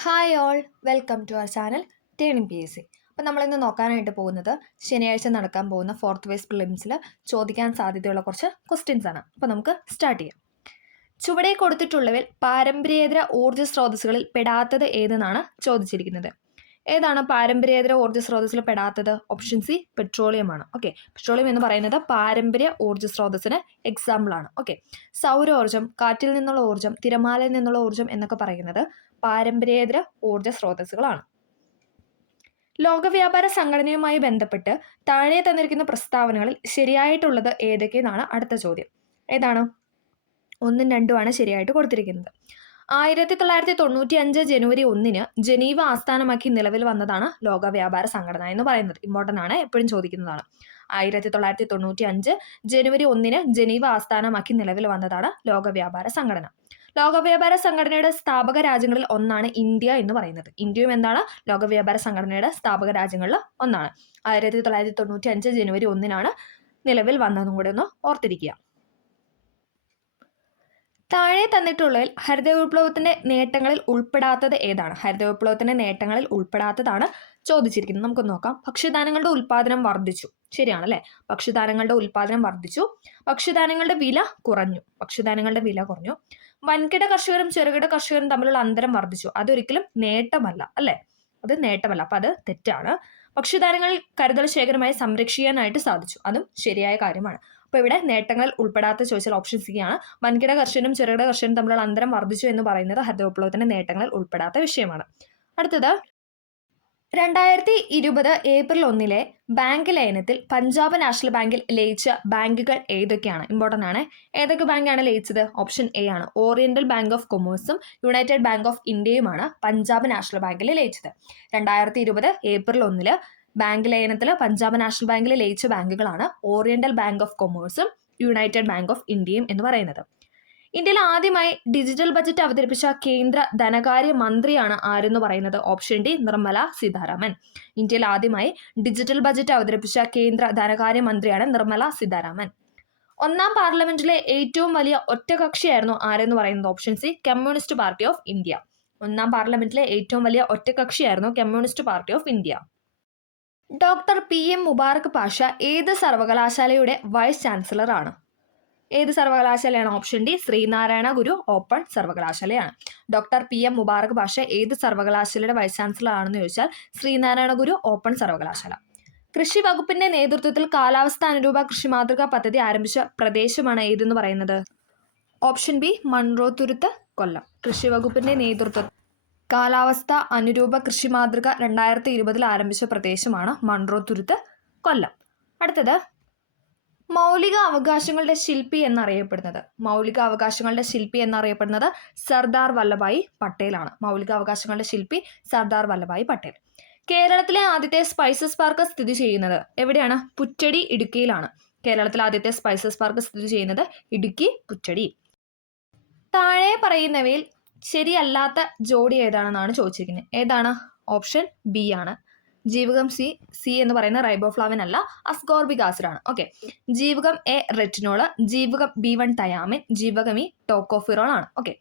Hi all, welcome to our channel turning P S C. അപ്പോൾ നമ്മളിന്ന് നോക്കാനായിട്ട് പോകുന്നത് ശനിയാഴ്ച നടക്കാൻ പോകുന്ന ഫോർത്ത് വേസ് പ്രിലിംസിൽ ചോദിക്കാൻ സാധ്യതയുള്ള കുറച്ച് ക്വസ്റ്റ്യൻസ് ആണ്. അപ്പോൾ നമുക്ക് സ്റ്റാർട്ട് ചെയ്യാം. ചുവടെ കൊടുത്തിട്ടുള്ളവയിൽ പാരമ്പര്യേതര ഊർജ്ജ സ്രോതസ്സുകളിൽ പെടാത്തത് ഏതെന്നാണ് ചോദിച്ചിരിക്കുന്നത്. ഏതാണ് പാരമ്പര്യേതര ഊർജ്ജ സ്രോതസ്സിൽ പെടാത്തത്? ഓപ്ഷൻ സി പെട്രോളിയം ആണ്. ഓക്കെ, പെട്രോളിയം എന്ന് പറയുന്നത് പാരമ്പര്യ ഊർജ്ജ സ്രോതസ്സിന് എക്സാമ്പിൾ ആണ്. ഓക്കെ, സൗരോർജ്ജം, കാറ്റിൽ നിന്നുള്ള ഊർജ്ജം, തിരമാലയിൽ നിന്നുള്ള ഊർജ്ജം എന്നൊക്കെ പറയുന്നത് പാരമ്പര്യേതര ഊർജ്ജ സ്രോതസ്സുകളാണ്. ലോകവ്യാപാര സംഘടനയുമായി ബന്ധപ്പെട്ട് താഴെ തന്നിരിക്കുന്ന പ്രസ്താവനകളിൽ ശരിയായിട്ടുള്ളത് ഏതൊക്കെയെന്നാണ് അടുത്ത ചോദ്യം. ഏതാണ്? 1ഉം 2ഉമാണ് ശരിയായിട്ട് കൊടുത്തിരിക്കുന്നത്. 1995 ജനുവരി 1 ജനീവ ആസ്ഥാനമാക്കി നിലവിൽ വന്നതാണ് ലോക വ്യാപാര സംഘടന എന്ന് പറയുന്നത്. ഇമ്പോർട്ടൻ്റ് ആണ്, എപ്പോഴും ചോദിക്കുന്നതാണ്. 1995 ജനുവരി 1 ജനീവ ആസ്ഥാനമാക്കി നിലവിൽ വന്നതാണ് ലോക വ്യാപാര സംഘടന. ലോക വ്യാപാര സംഘടനയുടെ സ്ഥാപക രാജ്യങ്ങളിൽ ഒന്നാണ് ഇന്ത്യ എന്ന് പറയുന്നത്. ഇന്ത്യയും എന്താണ്? ലോക വ്യാപാര സംഘടനയുടെ സ്ഥാപക രാജ്യങ്ങളിൽ ഒന്നാണ്. 1995 ജനുവരി 1 നിലവിൽ വന്നതും കൂടെ ഒന്ന് ഓർത്തിരിക്കുക. താഴെ തന്നിട്ടുള്ളതിൽ ഹരിത വിപ്ലവത്തിന്റെ നേട്ടങ്ങളിൽ ഉൾപ്പെടാത്തത് ഏതാണ്? ഹരിത വിപ്ലവത്തിന്റെ നേട്ടങ്ങളിൽ ഉൾപ്പെടാത്തതാണ് ചോദിച്ചിരിക്കുന്നത്. നമുക്ക് നോക്കാം. ഭക്ഷ്യധാന്യങ്ങളുടെ ഉൽപ്പാദനം വർദ്ധിച്ചു. ശരിയാണല്ലേ? ഭക്ഷ്യധാന്യങ്ങളുടെ ഉൽപ്പാദനം വർദ്ധിച്ചു. ഭക്ഷ്യധാന്യങ്ങളുടെ വില കുറഞ്ഞു. വൻകിട കർഷകരും ചെറുകിട കർഷകരും തമ്മിലുള്ള അന്തരം വർദ്ധിച്ചു. അതൊരിക്കലും നേട്ടമല്ല, അല്ലേ? അത് നേട്ടമല്ല, അപ്പൊ അത് തെറ്റാണ്. ഭക്ഷ്യധാന്യങ്ങൾ കരുതൽ ശേഖരമായി സംരക്ഷിക്കാനായിട്ട് സാധിച്ചു. അതും ശരിയായ കാര്യമാണ്. അപ്പോൾ ഇവിടെ നേട്ടങ്ങൾ ഉൾപ്പെടാത്ത ചോദിച്ചാൽ ഓപ്ഷൻ സി ആണ്. വൻകിട കർഷകനും ചെറുകിട കർഷകനും തമ്മിലുള്ള അന്തരം വർദ്ധിച്ചു എന്ന് പറയുന്നത് ഹരിത വിപ്ലവത്തിന്റെ നേട്ടങ്ങളിൽ ഉൾപ്പെടാത്ത വിഷയമാണ്. അടുത്തത്, 2020 ഏപ്രിൽ 1 ബാങ്ക് ലയനത്തിൽ പഞ്ചാബ് നാഷണൽ ബാങ്കിൽ ലയിച്ച ബാങ്കുകൾ ഏതൊക്കെയാണ്? ഇമ്പോർട്ടൻ്റ് ആണ്. ഏതൊക്കെ ബാങ്കാണ് ലയിച്ചത്? ഓപ്ഷൻ എ ആണ്. ഓറിയന്റൽ ബാങ്ക് ഓഫ് കൊമേഴ്സും യുണൈറ്റഡ് ബാങ്ക് ഓഫ് ഇന്ത്യയുമാണ് പഞ്ചാബ് നാഷണൽ ബാങ്കിൽ ലയിച്ചത്. 2020 ഏപ്രിൽ 1 ബാങ്ക് ലയനത്തിൽ പഞ്ചാബ് നാഷണൽ ബാങ്കിൽ ലയിച്ച ബാങ്കുകളാണ് ഓറിയന്റൽ ബാങ്ക് ഓഫ് കൊമേഴ്സും യുണൈറ്റഡ് ബാങ്ക് ഓഫ് ഇന്ത്യയും എന്ന് പറയുന്നത്. ഇന്ത്യയിൽ ആദ്യമായി ഡിജിറ്റൽ ബജറ്റ് അവതരിപ്പിച്ച കേന്ദ്ര ധനകാര്യ മന്ത്രിയാണ് ആരെന്ന് പറയുന്നത്? Option D Nirmala Sitharaman. ഇന്ത്യയിൽ ആദ്യമായി ഡിജിറ്റൽ ബജറ്റ് അവതരിപ്പിച്ച കേന്ദ്ര ധനകാര്യ മന്ത്രിയാണ് നിർമ്മല സീതാരാമൻ. ഒന്നാം പാർലമെന്റിലെ ഏറ്റവും വലിയ ഒറ്റകക്ഷിയായിരുന്നു ആരെന്ന് പറയുന്നത്? Option C Communist Party of India. ഒന്നാം പാർലമെന്റിലെ ഏറ്റവും വലിയ ഒറ്റകക്ഷിയായിരുന്നു Communist Party of India. Doctor PM Mubarak Pasha ഏത് സർവകലാശാലയുടെ വൈസ് ചാൻസലർ ആണ്? ഏത് സർവകലാശാലയാണ്? Option D Sreenarayana Guru Open സർവകലാശാലയാണ്. ഡോക്ടർ PM മുബാറക് പാഷ ഏത് സർവകലാശാലയുടെ വൈസ് ചാൻസലർ ആണെന്ന് ചോദിച്ചാൽ ശ്രീനാരായണ ഗുരു ഓപ്പൺ സർവകലാശാല. കൃഷി വകുപ്പിന്റെ നേതൃത്വത്തിൽ കാലാവസ്ഥ അനുരൂപ കൃഷി മാതൃക പദ്ധതി ആരംഭിച്ച പ്രദേശമാണ് ഏതെന്ന് പറയുന്നത്? ഓപ്ഷൻ ബി മൺറോത്തുരുത്ത്, കൊല്ലം. കൃഷി വകുപ്പിന്റെ നേതൃത്വത്തിൽ കാലാവസ്ഥ അനുരൂപ കൃഷി മാതൃക 2020 ആരംഭിച്ച പ്രദേശമാണ് മൺറോത്തുരുത്ത്, കൊല്ലം. അടുത്തത്, മൗലിക അവകാശങ്ങളുടെ ശില്പി എന്നറിയപ്പെടുന്നത് സർദാർ വല്ലഭായി പട്ടേലാണ്. മൗലിക അവകാശങ്ങളുടെ ശില്പി സർദാർ വല്ലഭായി പട്ടേൽ. കേരളത്തിലെ ആദ്യത്തെ സ്പൈസസ് പാർക്ക് സ്ഥിതി ചെയ്യുന്നത് എവിടെയാണ്? പുറ്റടി, ഇടുക്കിയിലാണ്. കേരളത്തിലെ ആദ്യത്തെ സ്പൈസസ് പാർക്ക് സ്ഥിതി ചെയ്യുന്നത് ഇടുക്കി, പുറ്റടി. താഴെ പറയുന്നവയിൽ ശരിയല്ലാത്ത ജോഡി ഏതാണെന്നാണ് ചോദിച്ചിരിക്കുന്നത്. ഏതാണ്? ഓപ്ഷൻ ബി ആണ്. ജീവകം സി എന്ന് പറയുന്ന റൈബോഫ്ലാവിൻ അല്ല, അസ്കോർബിക് ആസിഡ് ആണ്. ഓക്കെ, ജീവകം എ റെറ്റിനോള്, ജീവകം B1 തയാമിൻ, ജീവകം ഇ ടോക്കോഫിറോൾ ആണ്. ഓക്കെ,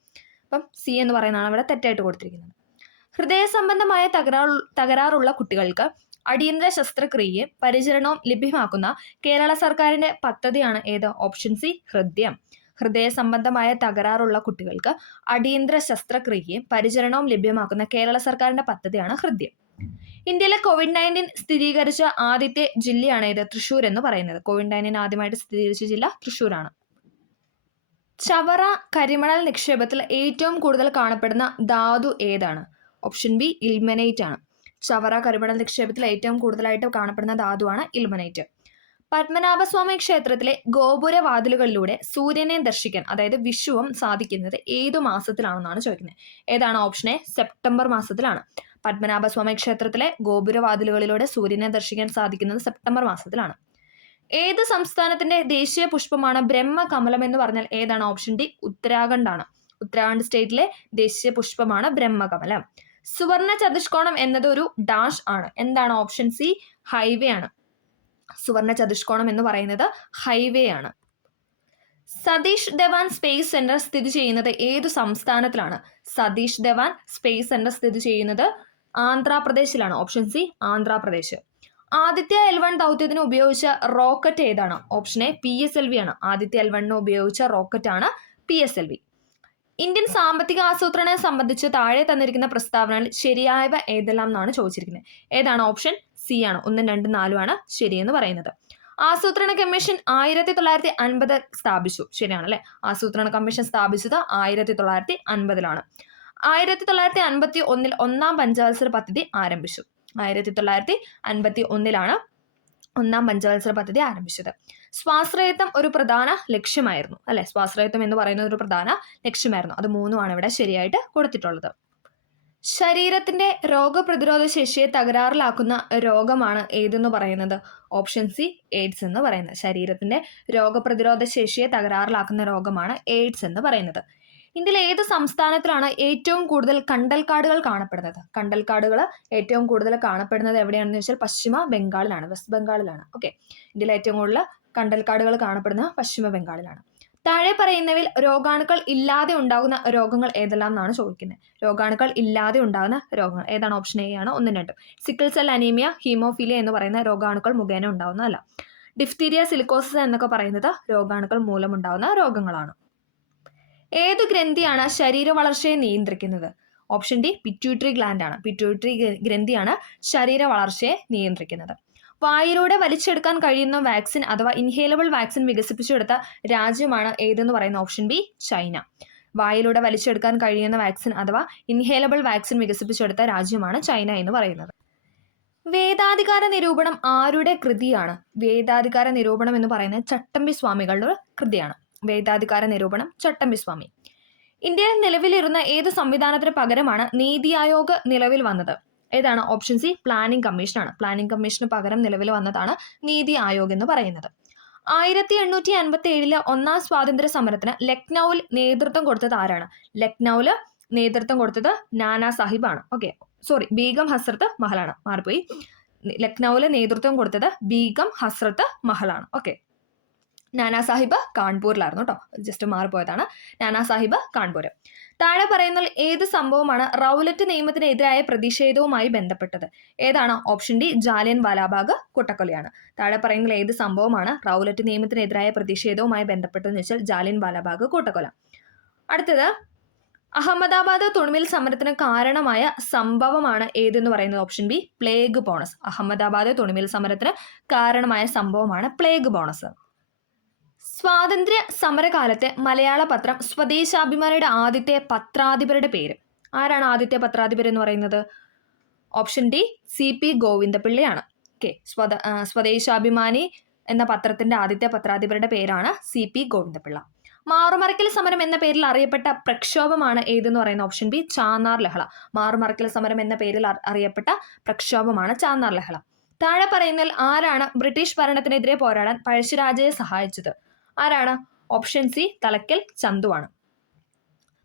അപ്പം സി എന്ന് പറയുന്നതാണ് ഇവിടെ തെറ്റായിട്ട് കൊടുത്തിരിക്കുന്നത്. ഹൃദയ സംബന്ധമായ തകരാറുള്ള കുട്ടികൾക്ക് അടിയന്തര ശസ്ത്രക്രിയയും പരിചരണവും ലഭ്യമാക്കുന്ന കേരള സർക്കാരിന്റെ പദ്ധതിയാണ് ഏത്? ഓപ്ഷൻ സി ഹൃദയം. ഹൃദയ സംബന്ധമായ തകരാറുള്ള കുട്ടികൾക്ക് അടിയന്തര ശസ്ത്രക്രിയയും പരിചരണവും ലഭ്യമാക്കുന്ന കേരള സർക്കാരിന്റെ പദ്ധതിയാണ് ഹൃദയം. ഇന്ത്യയിലെ COVID-19 സ്ഥിരീകരിച്ച ആദ്യത്തെ ജില്ലയാണ് ഏത്? തൃശ്ശൂർ എന്ന് പറയുന്നത്. COVID-19 ആദ്യമായിട്ട് സ്ഥിരീകരിച്ച ജില്ല തൃശ്ശൂരാണ്. ചവറ കരിമണൽ നിക്ഷേപത്തിൽ ഏറ്റവും കൂടുതൽ കാണപ്പെടുന്ന ധാതു ഏതാണ്? ഓപ്ഷൻ ബി ഇൽമനൈറ്റ് ആണ്. ചവറ കരിമണൽ നിക്ഷേപത്തിൽ ഏറ്റവും കൂടുതലായിട്ട് കാണപ്പെടുന്ന ധാതുവാണ് ഇൽമനൈറ്റ്. പത്മനാഭസ്വാമി ക്ഷേത്രത്തിലെ ഗോപുരവാതിലുകളിലൂടെ സൂര്യനെ ദർശിക്കാൻ, അതായത് വിഷുവം, സാധിക്കുന്നത് ഏതു മാസത്തിലാണെന്നാണ് ചോദിക്കുന്നത്. ഏതാണ്? ഓപ്ഷൻ എ സെപ്റ്റംബർ മാസത്തിലാണ്. പത്മനാഭസ്വാമി ക്ഷേത്രത്തിലെ ഗോപുരവാതിലുകളിലൂടെ സൂര്യനെ ദർശിക്കാൻ സാധിക്കുന്നത് സെപ്റ്റംബർ മാസത്തിലാണ്. ഏത് സംസ്ഥാനത്തിന്റെ ദേശീയ പുഷ്പമാണ് ബ്രഹ്മകമലം എന്ന് പറഞ്ഞാൽ ഏതാണ്? ഓപ്ഷൻ ഡി ഉത്തരാഖണ്ഡ് ആണ്. ഉത്തരാഖണ്ഡ് സ്റ്റേറ്റിലെ ദേശീയ പുഷ്പമാണ് ബ്രഹ്മകമലം. സുവർണ ചതുഷ്കോണം എന്നത് ഒരു ഡാഷ് ആണ്. എന്താണ്? ഓപ്ഷൻ സി ഹൈവേ ആണ്. സുവർണ ചതുഷ്കോണം എന്ന് പറയുന്നത് ഹൈവേ ആണ്. സതീഷ് ധവാൻ സ്പേസ് സെന്റർ സ്ഥിതി ചെയ്യുന്നത് ഏതു സംസ്ഥാനത്തിലാണ്? സതീഷ് ധവാൻ സ്പേസ് സെന്റർ സ്ഥിതി ചെയ്യുന്നത് ആന്ധ്രാപ്രദേശിലാണ്. Option C Andhra Pradesh. Aditya L1 ദൗത്യത്തിന് ഉപയോഗിച്ച റോക്കറ്റ് ഏതാണ്? ഓപ്ഷൻ എ PSLV ആണ്. ആദിത്യ L1 ഉപയോഗിച്ച റോക്കറ്റ് ആണ് PSLV. ഇന്ത്യൻ സാമ്പത്തിക ആസൂത്രണത്തെ സംബന്ധിച്ച് താഴെ തന്നിരിക്കുന്ന പ്രസ്താവനകൾ ശരിയായവ ഏതെല്ലാം എന്നാണ് ചോദിച്ചിരിക്കുന്നത്. ഏതാണ്? ഓപ്ഷൻ സി ആണ്. 1, 2, 4 ആണ് ശരിയെന്ന് പറയുന്നത്. ആസൂത്രണ കമ്മീഷൻ 1950 സ്ഥാപിച്ചു. ശരിയാണ് അല്ലെ? ആസൂത്രണ കമ്മീഷൻ സ്ഥാപിച്ചത് 1950 1951 ഒന്നാം പഞ്ചവത്സര പദ്ധതി ആരംഭിച്ചു. 1951 ഒന്നാം പഞ്ചവത്സര പദ്ധതി ആരംഭിച്ചത്. സ്വാശ്രയത്വം ഒരു പ്രധാന ലക്ഷ്യമായിരുന്നു അല്ലെ? സ്വാശ്രയത്വം എന്ന് പറയുന്നത് ഒരു പ്രധാന ലക്ഷ്യമായിരുന്നു. അത് 3 ഇവിടെ ശരിയായിട്ട് കൊടുത്തിട്ടുള്ളത്. ശരീരത്തിന്റെ രോഗപ്രതിരോധ ശേഷിയെ തകരാറിലാക്കുന്ന രോഗമാണ് ഏതെന്ന് പറയുന്നത്? ഓപ്ഷൻ സി എയ്ഡ്സ് എന്ന് പറയുന്നത്. ശരീരത്തിന്റെ രോഗപ്രതിരോധ ശേഷിയെ തകരാറിലാക്കുന്ന രോഗമാണ് എയ്ഡ്സ് എന്ന് പറയുന്നത്. ഇന്ത്യയിലെ ഏത് സംസ്ഥാനത്തിലാണ് ഏറ്റവും കൂടുതൽ കണ്ടൽക്കാടുകൾ കാണപ്പെടുന്നത്? കണ്ടൽക്കാടുകൾ ഏറ്റവും കൂടുതൽ കാണപ്പെടുന്നത് എവിടെയാണെന്ന് വെച്ചാൽ പശ്ചിമ ബംഗാളിലാണ്, വെസ്റ്റ് ബംഗാളിലാണ്. ഓക്കെ, ഇന്ത്യയിലെ ഏറ്റവും കൂടുതൽ കണ്ടൽക്കാടുകൾ കാണപ്പെടുന്നത് പശ്ചിമ ബംഗാളിലാണ്. താഴെ പറയുന്നവയിൽ രോഗാണുക്കൾ ഇല്ലാതെ ഉണ്ടാകുന്ന രോഗങ്ങൾ ഏതെല്ലാം എന്നാണ് ചോദിക്കുന്നത്. രോഗാണുക്കൾ ഇല്ലാതെ ഉണ്ടാകുന്ന രോഗങ്ങൾ ഏതാണ്? ഓപ്ഷൻ എ ആണ് 1, 2. സിക്കിൾ സെൽ അനീമിയ, ഹീമോഫീലിയ എന്ന് പറയുന്ന രോഗാണുക്കൾ മുഖേന ഉണ്ടാകുന്നതല്ല. ഡിഫ്തീരിയ, സിലിക്കോസിസ് എന്നൊക്കെ പറയുന്നത് രോഗാണുക്കൾ മൂലമുണ്ടാകുന്ന രോഗങ്ങളാണ്. ഏതു ഗ്രന്ഥിയാണ് ശരീര വളർച്ചയെ നിയന്ത്രിക്കുന്നത്? ഓപ്ഷൻ ഡി പിറ്റ്യൂട്ടറി ഗ്ലാൻഡ് ആണ്. പിറ്റ്യൂട്ടറി ഗ്രന്ഥിയാണ് ശരീര വളർച്ചയെ നിയന്ത്രിക്കുന്നത്. വായിലൂടെ വലിച്ചെടുക്കാൻ കഴിയുന്ന വാക്സിൻ അഥവാ ഇൻഹേലബിൾ വാക്സിൻ വികസിപ്പിച്ചെടുത്ത രാജ്യമാണ് ഏതെന്ന് പറയുന്നത്? Option B China. വായിലൂടെ വലിച്ചെടുക്കാൻ കഴിയുന്ന വാക്സിൻ അഥവാ ഇൻഹേലബിൾ വാക്സിൻ വികസിപ്പിച്ചെടുത്ത രാജ്യമാണ് ചൈന എന്ന് പറയുന്നത്. വേദാധികാര നിരൂപണം ആരുടെ കൃതിയാണ്? വേദാധികാര നിരൂപണം എന്ന് പറയുന്നത് ചട്ടമ്പി സ്വാമികളുടെ ഒരു കൃതിയാണ്. വേദാധികാര നിരൂപണം ചട്ടമ്പി സ്വാമി. ഇന്ത്യയിൽ നിലവിലിരുന്ന ഏത് സംവിധാനത്തിന് പകരമാണ് നീതി ആയോഗ് നിലവിൽ വന്നത്? ഏതാണ്? ഓപ്ഷൻ സി പ്ലാനിംഗ് കമ്മീഷനാണ്. പ്ലാനിംഗ് കമ്മീഷന് പകരം നിലവിൽ വന്നതാണ് നീതി ആയോഗ് എന്ന് പറയുന്നത്. 1857 ഒന്നാം സ്വാതന്ത്ര്യ സമരത്തിന് ലക്നൌവിൽ നേതൃത്വം കൊടുത്തത് ആരാണ്? ലക്നൌവിൽ നേതൃത്വം കൊടുത്തത് നാനാ സാഹിബ് ആണ്. ഓക്കെ, സോറി, ബീഗം ഹസ്രത്ത് മഹലാണ്. മാറിപ്പോയി. ലക്നൌവിൽ നേതൃത്വം കൊടുത്തത് ബീഗം ഹസ്രത്ത് മഹലാണ്. ഓക്കെ, നാനാ സാഹിബ് കാൺപൂരിലായിരുന്നു കേട്ടോ, ജസ്റ്റ് മാറിപ്പോയതാണ്. നാനാ സാഹിബ് കാൺപൂർ. താഴെ പറയുന്ന ഏത് സംഭവമാണ് റൗലറ്റ് നിയമത്തിനെതിരായ പ്രതിഷേധവുമായി ബന്ധപ്പെട്ടത്? ഏതാണ്? ഓപ്ഷൻ ഡി ജാലിയൻ വാലാബാഗ് കൂട്ടക്കൊലയാണ്. താഴെ പറയുന്ന ഏത് സംഭവമാണ് റൗലറ്റ് നിയമത്തിനെതിരായ പ്രതിഷേധവുമായി ബന്ധപ്പെട്ടതെന്ന് വെച്ചാൽ ജാലിയൻ വാലാബാഗ് കൂട്ടക്കൊല. അടുത്തത് അഹമ്മദാബാദ് തുണിമിൽ സമരത്തിന് കാരണമായ സംഭവമാണ് ഏതെന്ന് പറയുന്നത്? Option B plague bonus. Ahmedabad തുണിമിൽ സമരത്തിന് കാരണമായ സംഭവമാണ് പ്ലേഗ് ബോണസ്. സ്വാതന്ത്ര്യ സമരകാലത്തെ മലയാള പത്രം സ്വദേശാഭിമാനിയുടെ ആദ്യത്തെ പത്രാധിപരുടെ പേര്? ആരാണ് ആദ്യത്തെ പത്രാധിപർ എന്ന് പറയുന്നത്? ഓപ്ഷൻ ഡി CP ഗോവിന്ദപിള്ളയാണ്. ഓക്കെ, സ്വദേശാഭിമാനി എന്ന പത്രത്തിന്റെ ആദ്യത്തെ പത്രാധിപരുടെ പേരാണ് CP ഗോവിന്ദപിള്ള. മാറുമറയ്ക്കൽ സമരം എന്ന പേരിൽ അറിയപ്പെട്ട പ്രക്ഷോഭമാണ് ഏതെന്ന് പറയുന്നത്? ഓപ്ഷൻ ബി ചാന്നാർ ലഹള. മാറുമറയ്ക്കൽ സമരം എന്ന പേരിൽ അറിയപ്പെട്ട പ്രക്ഷോഭമാണ് ചാന്നാർ ലഹള. താഴെ പറയുന്നതിൽ ആരാണ് ബ്രിട്ടീഷ് ഭരണത്തിനെതിരെ പോരാടാൻ പഴശ്ശിരാജയെ സഹായിച്ചത്? ആരാണ്? ഓപ്ഷൻ സി തലക്കൽ ചന്തുവാണ്.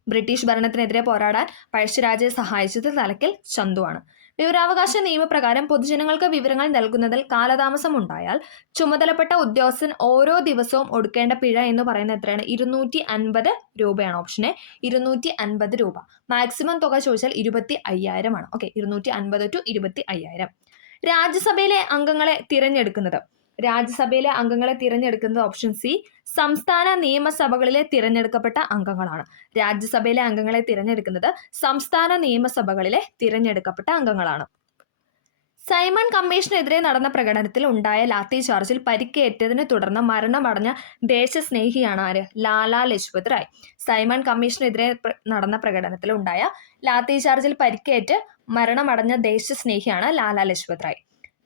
ബ്രിട്ടീഷ് ഭരണത്തിനെതിരെ പോരാടാൻ പഴശ്ശിരാജയെ സഹായിച്ചത് തലക്കൽ ചന്തുവാണ്. വിവരാവകാശ നിയമപ്രകാരം പൊതുജനങ്ങൾക്ക് വിവരങ്ങൾ നൽകുന്നതിൽ കാലതാമസം ഉണ്ടായാൽ ചുമതലപ്പെട്ട ഉദ്യോഗസ്ഥൻ ഓരോ ദിവസവും ഒടുക്കേണ്ട പിഴ എന്ന് പറയുന്നത് എത്രയാണ്? 250 രൂപയാണ്. ഓപ്ഷന് 250 രൂപ. മാക്സിമം തുക ചോദിച്ചാൽ 25,000 ആണ്. Okay, 250 to 25,000. രാജ്യസഭയിലെ അംഗങ്ങളെ തിരഞ്ഞെടുക്കുന്നത്? രാജ്യസഭയിലെ അംഗങ്ങളെ തിരഞ്ഞെടുക്കുന്നത് ഓപ്ഷൻ സി സംസ്ഥാന നിയമസഭകളിലെ തിരഞ്ഞെടുക്കപ്പെട്ട അംഗങ്ങളാണ്. രാജ്യസഭയിലെ അംഗങ്ങളെ തിരഞ്ഞെടുക്കുന്നത് സംസ്ഥാന നിയമസഭകളിലെ തിരഞ്ഞെടുക്കപ്പെട്ട അംഗങ്ങളാണ്. സൈമൺ കമ്മീഷനെതിരെ നടന്ന പ്രകടനത്തിൽ ഉണ്ടായ ലാത്തി ചാർജിൽ പരിക്കേറ്റതിനെ തുടർന്ന് മരണമടഞ്ഞ ദേശസ്നേഹിയാണ് ആര്? ലാലാ ലജ്പത് റായ്. സൈമൺ കമ്മീഷനെതിരെ നടന്ന പ്രകടനത്തിൽ ഉണ്ടായ ലാത്തി ചാർജിൽ പരിക്കേറ്റ് മരണമടഞ്ഞ ദേശസ്നേഹിയാണ് ലാലാ ലജ്പത് റായ്.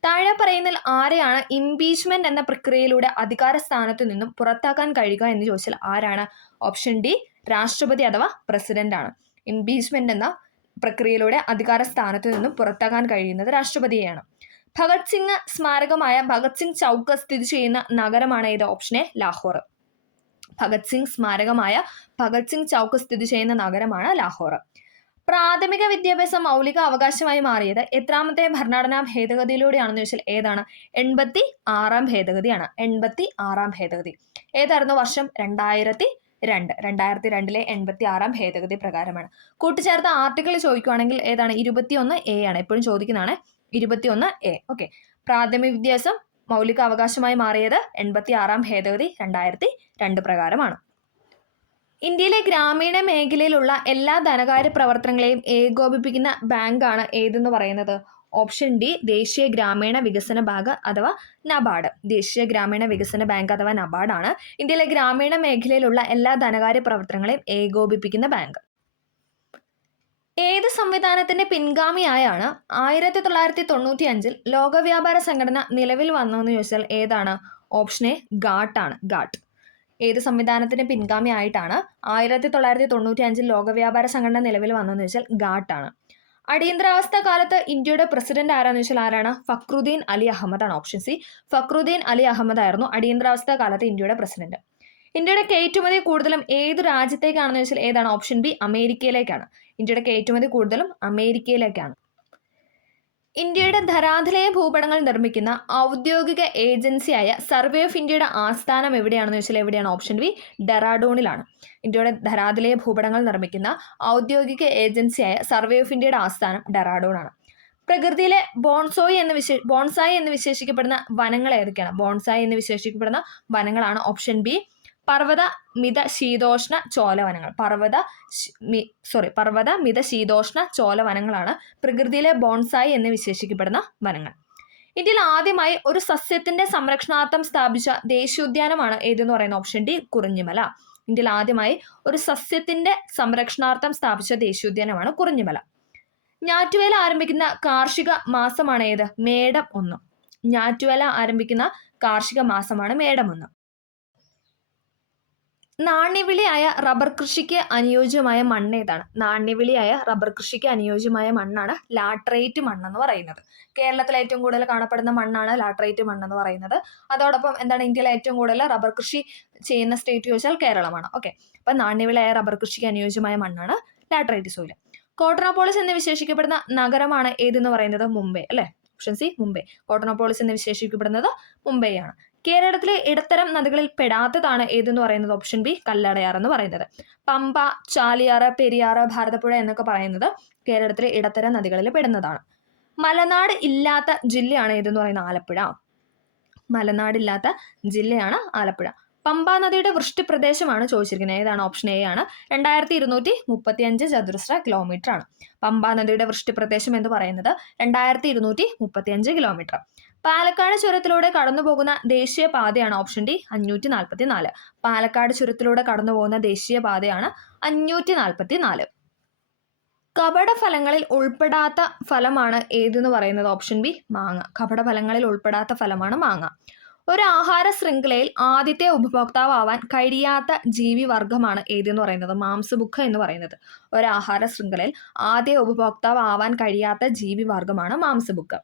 താഴെ പറയുന്നതിൽ ആരെയാണ് ഇംപീച്ച്മെന്റ് എന്ന പ്രക്രിയയിലൂടെ അധികാര സ്ഥാനത്തു നിന്നും പുറത്താക്കാൻ കഴിയുക എന്ന് ചോദിച്ചാൽ ആരാണ്? ഓപ്ഷൻ ഡി രാഷ്ട്രപതി അഥവാ പ്രസിഡന്റ് ആണ്. ഇംപീച്ച്മെന്റ് എന്ന പ്രക്രിയയിലൂടെ അധികാര സ്ഥാനത്തു നിന്നും പുറത്താക്കാൻ കഴിയുന്നത് രാഷ്ട്രപതിയെയാണ്. ഭഗത് സിംഗ് സ്മാരകമായ ഭഗത് സിംഗ് ചൗക്ക് സ്ഥിതി ചെയ്യുന്ന നഗരമാണ് ഏത്? Option A Lahore. ഭഗത് സിംഗ് സ്മാരകമായ ഭഗത് സിംഗ് ചൗക്ക് സ്ഥിതി ചെയ്യുന്ന നഗരമാണ് ലാഹോർ. പ്രാഥമിക വിദ്യാഭ്യാസം മൗലിക അവകാശമായി മാറിയത് എത്രാമത്തെ ഭരണഘടനാ ഭേദഗതിയിലൂടെയാണെന്ന് ചോദിച്ചാൽ ഏതാണ്? 86-ാം ഭേദഗതിയാണ്. 86-ാം ഭേദഗതി. ഏതായിരുന്നു വർഷം? 2002. 2002 86-ാം ഭേദഗതി പ്രകാരമാണ്. കൂട്ടിച്ചേർത്ത ആർട്ടിക്കിൾ ചോദിക്കുകയാണെങ്കിൽ ഏതാണ്? 21A ആണ്. എപ്പോഴും ചോദിക്കുന്നതാണ് 21A. ഓക്കെ. പ്രാഥമിക വിദ്യാഭ്യാസം മൗലിക അവകാശമായി മാറിയത് 86-ാം ഭേദഗതി 2002 പ്രകാരമാണ്. ഇന്ത്യയിലെ ഗ്രാമീണ മേഖലയിലുള്ള എല്ലാ ധനകാര്യ പ്രവർത്തനങ്ങളെയും ഏകോപിപ്പിക്കുന്ന ബാങ്കാണ് ഏതെന്ന് പറയുന്നത്? ഓപ്ഷൻ ഡി, ദേശീയ ഗ്രാമീണ വികസന ബാങ്ക് അഥവാ നബാർഡ്. ദേശീയ ഗ്രാമീണ വികസന ബാങ്ക് അഥവാ നബാർഡാണ് ഇന്ത്യയിലെ ഗ്രാമീണ മേഖലയിലുള്ള എല്ലാ ധനകാര്യ പ്രവർത്തനങ്ങളെയും ഏകോപിപ്പിക്കുന്ന ബാങ്ക്. ഏത് സംവിധാനത്തിന്റെ പിൻഗാമിയായാണ് 1995 ലോകവ്യാപാര സംഘടന നിലവിൽ വന്നതെന്ന് ചോദിച്ചാൽ ഏതാണ്? ഓപ്ഷൻ എ, ഗാട്ട് ആണ്. ഗാട്ട്. ഏത് സംവിധാനത്തിന് പിൻഗാമിയായിട്ടാണ് 1995 ലോകവ്യാപാര സംഘടന നിലവിൽ വന്നതെന്ന് ചോദിച്ചാൽ ഗാട്ടാണ്. അടിയന്തരാവസ്ഥ കാലത്ത് ഇന്ത്യയുടെ പ്രസിഡന്റ് ആരാന്ന് ചോദിച്ചാൽ ആരാണ്? ഫക്രുദ്ദീൻ അലി അഹമ്മദ് ആണ്. ഓപ്ഷൻ സി, ഫക്രുദ്ദീൻ അലി അഹമ്മദ് ആയിരുന്നു അടിയന്തരാവസ്ഥ കാലത്ത് ഇന്ത്യയുടെ പ്രസിഡന്റ്. ഇന്ത്യയുടെ കയറ്റുമതി കൂടുതലും ഏത് രാജ്യത്തേക്കാണെന്ന് ചോദിച്ചാൽ ഏതാണ്? ഓപ്ഷൻ ബി, അമേരിക്കയിലേക്കാണ്. ഇന്ത്യയുടെ കയറ്റുമതി കൂടുതലും അമേരിക്കയിലേക്കാണ്. ഇന്ത്യയുടെ ധരാതലീയ ഭൂപടങ്ങൾ നിർമ്മിക്കുന്ന ഔദ്യോഗിക ഏജൻസിയായ സർവേ ഓഫ് ഇന്ത്യയുടെ ആസ്ഥാനം എവിടെയാണെന്ന് ചോദിച്ചാൽ എവിടെയാണ്? ഓപ്ഷൻ ബി, ഡെറാഡൂണിലാണ്. ഇന്ത്യയുടെ ധരാതലീയ ഭൂപടങ്ങൾ നിർമ്മിക്കുന്ന ഔദ്യോഗിക ഏജൻസിയായ സർവേ ഓഫ് ഇന്ത്യയുടെ ആസ്ഥാനം ഡെറാഡൂണാണ്. പ്രകൃതിയിലെ ബോൺസായി എന്ന് വിശേഷിക്കപ്പെടുന്ന വനങ്ങൾ ഏതൊക്കെയാണ്? ബോൺസായി എന്ന് വിശേഷിക്കപ്പെടുന്ന വനങ്ങളാണ് ഓപ്ഷൻ ബി, പർവ്വത മിത ശീതോഷ്ണ ചോലവനങ്ങൾ. പർവ്വത മിത ശീതോഷ്ണ ചോലവനങ്ങളാണ് പ്രകൃതിയിലെ ബോൺസായി എന്ന് വിശേഷിക്കപ്പെടുന്ന വനങ്ങൾ. ഇന്ത്യയിൽ ആദ്യമായി ഒരു സസ്യത്തിന്റെ സംരക്ഷണാർത്ഥം സ്ഥാപിച്ച ദേശീയോദ്യാനമാണ് ഏതെന്ന് പറയുന്നത്? Option D, Kurinjimala. ഇന്ത്യയിൽ ആദ്യമായി ഒരു സസ്യത്തിന്റെ സംരക്ഷണാർത്ഥം സ്ഥാപിച്ച ദേശീയോദ്യാനമാണ് കുറിഞ്ഞിമല. ഞാറ്റുവേല ആരംഭിക്കുന്ന കാർഷിക മാസമാണ് ഏത്? മേടം 1. ഞാറ്റുവേല ആരംഭിക്കുന്ന കാർഷിക മാസമാണ് മേടം 1. നാണ്യവിളിയായ റബ്ബർ കൃഷിക്ക് അനുയോജ്യമായ മണ്ണ് ഏതാണ്? നാണ്യവിളിയായ റബ്ബർ കൃഷിക്ക് അനുയോജ്യമായ മണ്ണാണ് ലാട്രൈറ്റ് മണ്ണെന്ന് പറയുന്നത്. കേരളത്തിൽ ഏറ്റവും കൂടുതൽ കാണപ്പെടുന്ന മണ്ണാണ് ലാട്രൈറ്റ് മണ്ണെന്ന് പറയുന്നത്. അതോടൊപ്പം എന്താണ്? ഇന്ത്യയിൽ ഏറ്റവും കൂടുതൽ റബ്ബർ കൃഷി ചെയ്യുന്ന സ്റ്റേറ്റ് ചോദിച്ചാൽ കേരളമാണ്. ഓക്കെ. അപ്പം നാണ്യവിളയായ റബ്ബർ കൃഷിക്ക് അനുയോജ്യമായ മണ്ണാണ് ലാട്രൈറ്റ് സോയിൽ. കോട്ടണോപോളിസ് എന്ന് വിശേഷിക്കപ്പെടുന്ന നഗരമാണ് ഏതെന്ന് പറയുന്നത്? മുംബൈ അല്ലേ? Option C, Mumbai. കോട്ടണോപോളിസ് എന്ന് വിശേഷിക്കപ്പെടുന്നത് മുംബൈ ആണ്. കേരളത്തിലെ ഇടത്തരം നദികളിൽ പെടാത്തതാണ് ഏതെന്ന് പറയുന്നത്? ഓപ്ഷൻ ബി, കല്ലടയാർ എന്ന് പറയുന്നത്. പമ്പ, ചാലിയാറ്, പെരിയാറ്, ഭാരതപ്പുഴ എന്നൊക്കെ പറയുന്നത് കേരളത്തിലെ ഇടത്തരം നദികളിൽ പെടുന്നതാണ്. മലനാട് ഇല്ലാത്ത ജില്ലയാണ് ഏതെന്ന് പറയുന്നത്? ആലപ്പുഴ. മലനാടില്ലാത്ത ജില്ലയാണ് ആലപ്പുഴ. പമ്പ നദിയുടെ വൃഷ്ടി പ്രദേശമാണ് ചോദിച്ചിരിക്കുന്നത്. ഏതാണ്? ഓപ്ഷൻ എ ആണ്. 2235 ചതുരശ്ര കിലോമീറ്റർ ആണ് പമ്പ നദിയുടെ വൃഷ്ടി പ്രദേശം എന്ന് പറയുന്നത്. 2235 കിലോമീറ്റർ. പാലക്കാട് ചുരത്തിലൂടെ കടന്നുപോകുന്ന ദേശീയ പാതയാണ് ഓപ്ഷൻ ഡി, 544. പാലക്കാട് ചുരത്തിലൂടെ കടന്നുപോകുന്ന ദേശീയ പാതയാണ് 544. കപടഫലങ്ങളിൽ ഉൾപ്പെടാത്ത ഫലമാണ് ഏതെന്ന് പറയുന്നത്? ഓപ്ഷൻ ബി, മാങ്ങ. കപടഫലങ്ങളിൽ ഉൾപ്പെടാത്ത ഫലമാണ് മാങ്ങ. ഒരു ആഹാര ശൃംഖലയിൽ ആദ്യത്തെ ഉപഭോക്താവാൻ കഴിയാത്ത ജീവിവർഗമാണ് ഏതെന്ന് പറയുന്നത്? മാംസഭുക്ക് എന്ന് പറയുന്നത്. ഒരു ആഹാര ശൃംഖലയിൽ ആദ്യ ഉപഭോക്താവാൻ കഴിയാത്ത ജീവിവർഗമാണ് മാംസഭുക്ക്.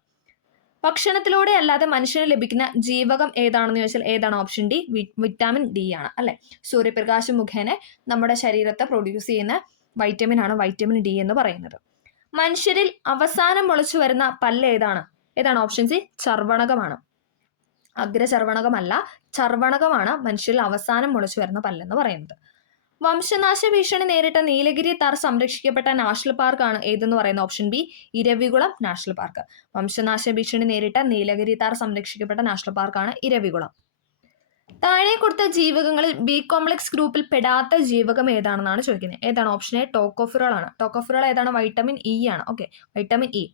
ഭക്ഷണത്തിലൂടെ അല്ലാതെ മനുഷ്യന് ലഭിക്കുന്ന ജീവകം ഏതാണെന്ന് ചോദിച്ചാൽ ഏതാണ്? ഓപ്ഷൻ ഡി, വിറ്റാമിൻ ഡി ആണ് അല്ലെ? സൂര്യപ്രകാശം മുഖേന നമ്മുടെ ശരീരത്തെ പ്രൊഡ്യൂസ് ചെയ്യുന്ന വൈറ്റമിൻ ആണ് വൈറ്റമിൻ ഡി എന്ന് പറയുന്നത്. മനുഷ്യരിൽ അവസാനം മുളച്ചു വരുന്ന പല്ല് ഏതാണ്? Option C, ചർവണകമാണ്. അഗ്രചർവണകമല്ല, ചർവണകമാണ് മനുഷ്യരിൽ അവസാനം മുളച്ചു വരുന്ന പല്ലെന്ന് പറയുന്നത്. വംശനാശ ഭീഷണി നേരിട്ട നീലഗിരി താർ സംരക്ഷിക്കപ്പെട്ട നാഷണൽ പാർക്കാണ് ഏതെന്ന് പറയുന്നത്? Option B, Eravikulam national park. വംശനാശ ഭീഷണി നേരിട്ട നീലഗിരി താർ സംരക്ഷിക്കപ്പെട്ട നാഷണൽ പാർക്കാണ് ഇരവികുളം. താഴെ കൊടുത്ത ജീവകങ്ങളിൽ ബി കോംപ്ലക്സ് ഗ്രൂപ്പിൽ പെടാത്ത ജീവകം ഏതാണെന്നാണ് ചോദിക്കുന്നത്. ഏതാണ്? ഓപ്ഷൻ എ, ടോക്കോഫിറോൾ ആണ്. ടോക്കോഫിറോൾ ഏതാണ്? വൈറ്റമിൻ ഇ ആണ്. Okay, vitamin E.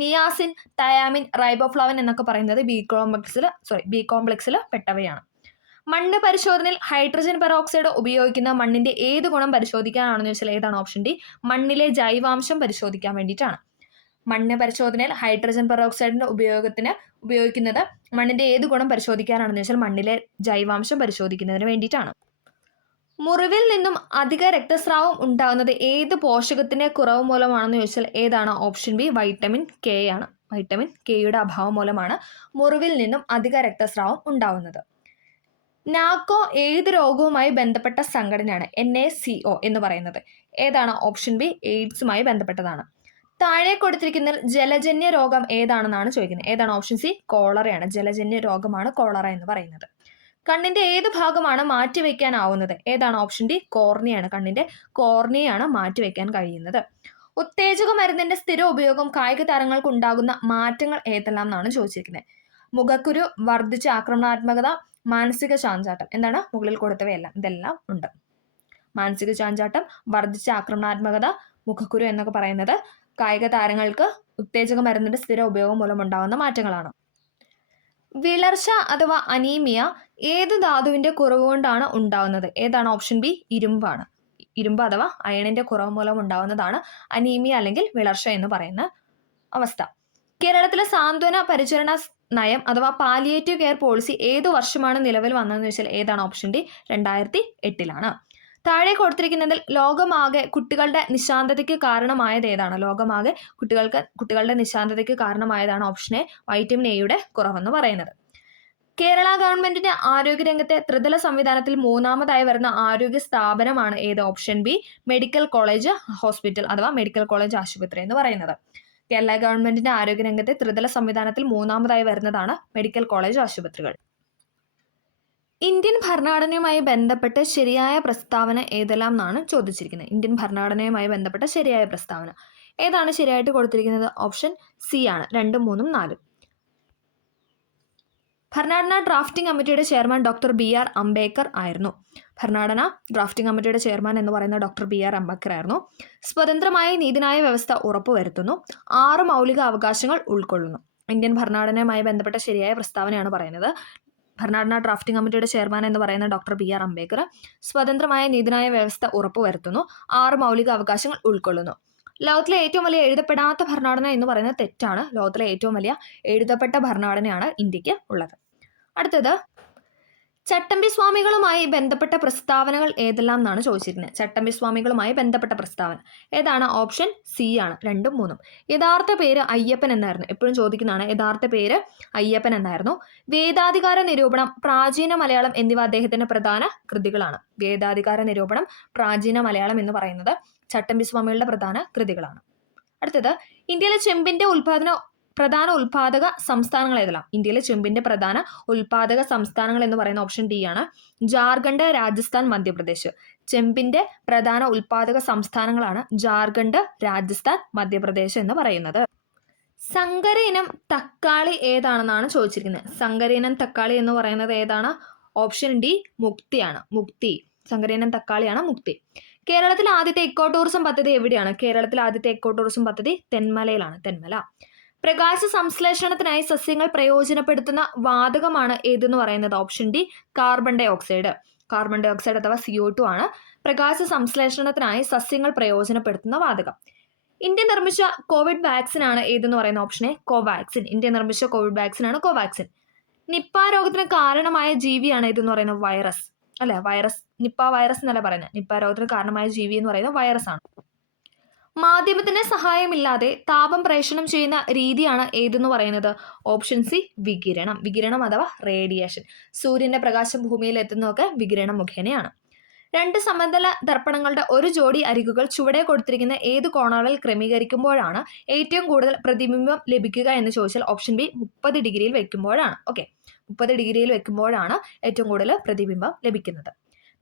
Niacin, thiamine, riboflavin എന്നൊക്കെ പറയുന്നത് ബി കോംപ്ലക്സിൽ പെട്ടവയാണ്. മണ്ണ് പരിശോധനയിൽ ഹൈഡ്രജൻ പെറോക്സൈഡ് ഉപയോഗിക്കുന്ന മണ്ണിന്റെ ഏത് ഗുണം പരിശോധിക്കാനാണെന്ന് ചോദിച്ചാൽ ഏതാണ്? ഓപ്ഷൻ ഡി, മണ്ണിലെ ജൈവാംശം പരിശോധിക്കാൻ വേണ്ടിയിട്ടാണ്. മണ്ണ് പരിശോധനയിൽ ഹൈഡ്രജൻ പെറോക്സൈഡിന്റെ ഉപയോഗിക്കുന്നത് മണ്ണിന്റെ ഏത് ഗുണം പരിശോധിക്കാനാണെന്ന് വെച്ചാൽ മണ്ണിലെ ജൈവാംശം പരിശോധിക്കുന്നതിന് വേണ്ടിയിട്ടാണ്. മുറിവിൽ നിന്നും അധിക രക്തസ്രാവം ഉണ്ടാകുന്നത് ഏത് പോഷകത്തിന്റെ കുറവ് മൂലമാണെന്ന് ചോദിച്ചാൽ ഏതാണ്? ഓപ്ഷൻ ബി, വൈറ്റമിൻ കെ ആണ്. വൈറ്റമിൻ കെയുടെ അഭാവം മൂലമാണ് മുറിവിൽ നിന്നും അധിക രക്തസ്രാവം ഉണ്ടാവുന്നത്. നാക്കോ ഏത് രോഗവുമായി ബന്ധപ്പെട്ട സംഘടനയാണ്? NACO എന്ന് പറയുന്നത്. ഏതാണ്? ഓപ്ഷൻ ബി എയ്ഡ്സുമായി ബന്ധപ്പെട്ടതാണ്. താഴെ കൊടുത്തിരിക്കുന്നതിൽ ജലജന്യ രോഗം ഏതാണെന്നാണ് ചോദിക്കുന്നത്. ഏതാണ്? Option C കോളറയാണ്. ജലജന്യ രോഗമാണ് കോളറ എന്ന് പറയുന്നത്. കണ്ണിന്റെ ഏത് ഭാഗമാണ് മാറ്റിവെക്കാനാവുന്നത്? ഏതാണ്? ഓപ്ഷൻ ഡി കോർണിയാണ്. കണ്ണിന്റെ കോർണിയാണ് മാറ്റിവെക്കാൻ കഴിയുന്നത്. ഉത്തേജക മരുന്നിന്റെ സ്ഥിര ഉപയോഗം കായിക താരങ്ങൾക്ക് ഉണ്ടാകുന്ന മാറ്റങ്ങൾ ഏതെല്ലാം എന്നാണ് ചോദിച്ചിരിക്കുന്നത്. മുഖക്കുരു, വർദ്ധിച്ച ആക്രമണാത്മകത, മാനസിക ചാഞ്ചാട്ടം. എന്താണ്? മുകളിൽ കൊടുത്തവയെല്ലാം ഇതെല്ലാം ഉണ്ട്. മാനസിക ചാഞ്ചാട്ടം, വർദ്ധിച്ച ആക്രമണാത്മകത, മുഖക്കുരു എന്നൊക്കെ പറയുന്നത് കായിക താരങ്ങൾക്ക് ഉത്തേജക മരുന്നിന്റെ സ്ഥിര ഉപയോഗം മൂലം ഉണ്ടാകുന്ന മാറ്റങ്ങളാണ്. വിളർച്ച അഥവാ അനീമിയ ഏത് ധാതുവിന്റെ കുറവ് കൊണ്ടാണ് ഉണ്ടാകുന്നത്? ഏതാണ്? ഓപ്ഷൻ ബി ഇരുമ്പാണ്. ഇരുമ്പ് അഥവാ അയണിന്റെ കുറവ് മൂലം ഉണ്ടാകുന്നതാണ് അനീമിയ അല്ലെങ്കിൽ വിളർച്ച എന്ന് പറയുന്ന അവസ്ഥ. കേരളത്തിലെ സാന്ത്വന പരിചരണ നയം അഥവാ പാലിയേറ്റീവ് കെയർ പോളിസി ഏതു വർഷമാണ് നിലവിൽ വന്നതെന്ന് വെച്ചാൽ ഏതാണ്? ഓപ്ഷൻ ഡി 2008 താഴെ കൊടുത്തിരിക്കുന്നതിൽ ലോകമാകെ കുട്ടികളുടെ നിശാന്തതയ്ക്ക് കാരണമായത് ഏതാണ്? ലോകമാകെ കുട്ടികളുടെ നിശാന്തതയ്ക്ക് കാരണമായതാണ് ഓപ്ഷൻ എ വൈറ്റമിൻ എയുടെ കുറവെന്ന് പറയുന്നത്. കേരള ഗവൺമെന്റിന്റെ ആരോഗ്യരംഗത്തെ ത്രിതല സംവിധാനത്തിൽ മൂന്നാമതായി വരുന്ന ആരോഗ്യ സ്ഥാപനമാണ് ഏത്? Option B medical college hospital അഥവാ മെഡിക്കൽ കോളേജ് ആശുപത്രി എന്ന് പറയുന്നത്. കേരള ഗവൺമെന്റിന്റെ ആരോഗ്യരംഗത്തെ ത്രിതല സംവിധാനത്തിൽ മൂന്നാമതായി വരുന്നതാണ് മെഡിക്കൽ കോളേജ് ആശുപത്രികൾ. ഇന്ത്യൻ ഭരണഘടനയുമായി ബന്ധപ്പെട്ട് ശരിയായ പ്രസ്താവന ഏതെല്ലാം എന്നാണ് ചോദിച്ചിരിക്കുന്നത്. ഇന്ത്യൻ ഭരണഘടനയുമായി ബന്ധപ്പെട്ട ശരിയായ പ്രസ്താവന ഏതാണ് ശരിയായിട്ട് കൊടുത്തിരിക്കുന്നത്? ഓപ്ഷൻ സി ആണ്. 2, 3, 4. ഭരണഘടനാ ഡ്രാഫ്റ്റിംഗ് കമ്മിറ്റിയുടെ ചെയർമാൻ ഡോക്ടർ BR അംബേദ്കർ ആയിരുന്നു. ഭരണഘടനാ ഡ്രാഫ്റ്റിംഗ് കമ്മിറ്റിയുടെ ചെയർമാൻ എന്ന് പറയുന്ന ഡോക്ടർ BR അംബേദ്കർ ആയിരുന്നു. സ്വതന്ത്രമായ നീതിന്യായ വ്യവസ്ഥ ഉറപ്പുവരുത്തുന്നു. 6 മൗലിക അവകാശങ്ങൾ ഉൾക്കൊള്ളുന്നു. ഇന്ത്യൻ ഭരണഘടനയുമായി ബന്ധപ്പെട്ട ശരിയായ പ്രസ്താവനയാണ് പറയുന്നത്. ഭരണഘടനാ ഡ്രാഫ്റ്റിംഗ് കമ്മിറ്റിയുടെ ചെയർമാൻ എന്ന് പറയുന്ന ഡോക്ടർ BR അംബേദ്കർ സ്വതന്ത്രമായ നീതിന്യായ വ്യവസ്ഥ ഉറപ്പുവരുത്തുന്നു. 6 മൗലിക അവകാശങ്ങൾ ഉൾക്കൊള്ളുന്നു. ലോകത്തിലെ ഏറ്റവും വലിയ എഴുതപ്പെടാത്ത ഭരണഘടന എന്ന് പറയുന്നത് തെറ്റാണ്. ലോകത്തിലെ ഏറ്റവും വലിയ എഴുതപ്പെട്ട ഭരണഘടനയാണ് ഇന്ത്യക്ക് ഉള്ളത്. അടുത്തത് ചട്ടമ്പി സ്വാമികളുമായി ബന്ധപ്പെട്ട പ്രസ്താവനകൾ ഏതെല്ലാം എന്നാണ് ചോദിച്ചിരിക്കുന്നത്. ചട്ടമ്പി സ്വാമികളുമായി ബന്ധപ്പെട്ട പ്രസ്താവന ഏതാണ്? ഓപ്ഷൻ സി ആണ്. 2, 3. യഥാർത്ഥ പേര് അയ്യപ്പൻ എന്നായിരുന്നു. എപ്പോഴും ചോദിക്കുന്നതാണ്. യഥാർത്ഥ പേര് അയ്യപ്പൻ എന്നായിരുന്നു. വേദാധികാര നിരൂപണം, പ്രാചീന മലയാളം എന്നിവ അദ്ദേഹത്തിന്റെ പ്രധാന കൃതികളാണ്. വേദാധികാര നിരൂപണം, പ്രാചീന മലയാളം എന്ന് പറയുന്നത് ചട്ടമ്പി സ്വാമികളുടെ പ്രധാന കൃതികളാണ്. അടുത്തത് ഇന്ത്യയിലെ ചെമ്പിന്റെ പ്രധാന ഉൽപാദക സംസ്ഥാനങ്ങൾ ഏതെല്ലാം? ഇന്ത്യയിലെ ചെമ്പിന്റെ പ്രധാന ഉൽപാദക സംസ്ഥാനങ്ങൾ എന്ന് പറയുന്ന ഓപ്ഷൻ ഡി ആണ്. ജാർഖണ്ഡ്, രാജസ്ഥാൻ, മധ്യപ്രദേശ്. ചെമ്പിന്റെ പ്രധാന ഉൽപാദക സംസ്ഥാനങ്ങളാണ് ജാർഖണ്ഡ്, രാജസ്ഥാൻ, മധ്യപ്രദേശ് എന്ന് പറയുന്നത്. സങ്കര ഇനം തക്കാളി ഏതാണെന്നാണ് ചോദിച്ചിരിക്കുന്നത്. സങ്കര ഇനം തക്കാളി എന്ന് പറയുന്നത് ഏതാണ്? ഓപ്ഷൻ ഡി മുക്തിയാണ്. മുക്തി. സങ്കര ഇനം തക്കാളിയാണ് മുക്തി. കേരളത്തിലെ ആദ്യത്തെ ഇക്കോ ടൂറിസം പദ്ധതി എവിടെയാണ്? കേരളത്തിലെ ആദ്യത്തെ ഇക്കോ ടൂറിസം പദ്ധതി തെന്മലയിലാണ്. തെന്മല. പ്രകാശ സംശ്ലേഷണത്തിനായി സസ്യങ്ങൾ പ്രയോജനപ്പെടുത്തുന്ന വാതകമാണ് ഏതെന്ന് പറയുന്നത്? Option D carbon dioxide. Carbon dioxide അഥവാ CO2 ആണ് പ്രകാശ സംശ്ലേഷണത്തിനായി സസ്യങ്ങൾ പ്രയോജനപ്പെടുത്തുന്ന വാതകം. ഇന്ത്യ നിർമ്മിച്ച കോവിഡ് വാക്സിൻ ആണ് ഏതെന്ന് പറയുന്ന ഓപ്ഷൻ എ കോവാക്സിൻ. ഇന്ത്യ നിർമ്മിച്ച കോവിഡ് വാക്സിൻ ആണ് കോവാക്സിൻ. നിപ്പ രോഗത്തിന് കാരണമായ ജീവിയാണ് ഏതെന്ന് പറയുന്നത്? വൈറസ് അല്ലെ? വൈറസ്. നിപ്പ വൈറസ് എന്നല്ല പറയുന്നത്. നിപ്പ രോഗത്തിന് കാരണമായ ജീവി എന്ന് പറയുന്നത് വൈറസ് ആണ്. മാധ്യമത്തിന്റെ സഹായമില്ലാതെ താപം പ്രേഷണം ചെയ്യുന്ന രീതിയാണ് ഏതെന്ന് പറയുന്നത്? ഓപ്ഷൻ സി വികിരണം. വികിരണം അഥവാ റേഡിയേഷൻ. സൂര്യന്റെ പ്രകാശം ഭൂമിയിൽ എത്തുന്നതൊക്കെ വികിരണം മുഖേനയാണ്. 2 സമതല ദർപ്പണങ്ങളുടെ ഒരു ജോഡി അരികുകൾ ചുവടെ കൊടുത്തിരിക്കുന്ന ഏത് കോണുകളിൽ ക്രമീകരിക്കുമ്പോഴാണ് ഏറ്റവും കൂടുതൽ പ്രതിബിംബം ലഭിക്കുക എന്ന് ചോദിച്ചാൽ ഓപ്ഷൻ ബി 30 ഡിഗ്രിയിൽ വെക്കുമ്പോഴാണ്. 30 ഡിഗ്രിയിൽ വെക്കുമ്പോഴാണ് ഏറ്റവും കൂടുതൽ പ്രതിബിംബം ലഭിക്കുന്നത്.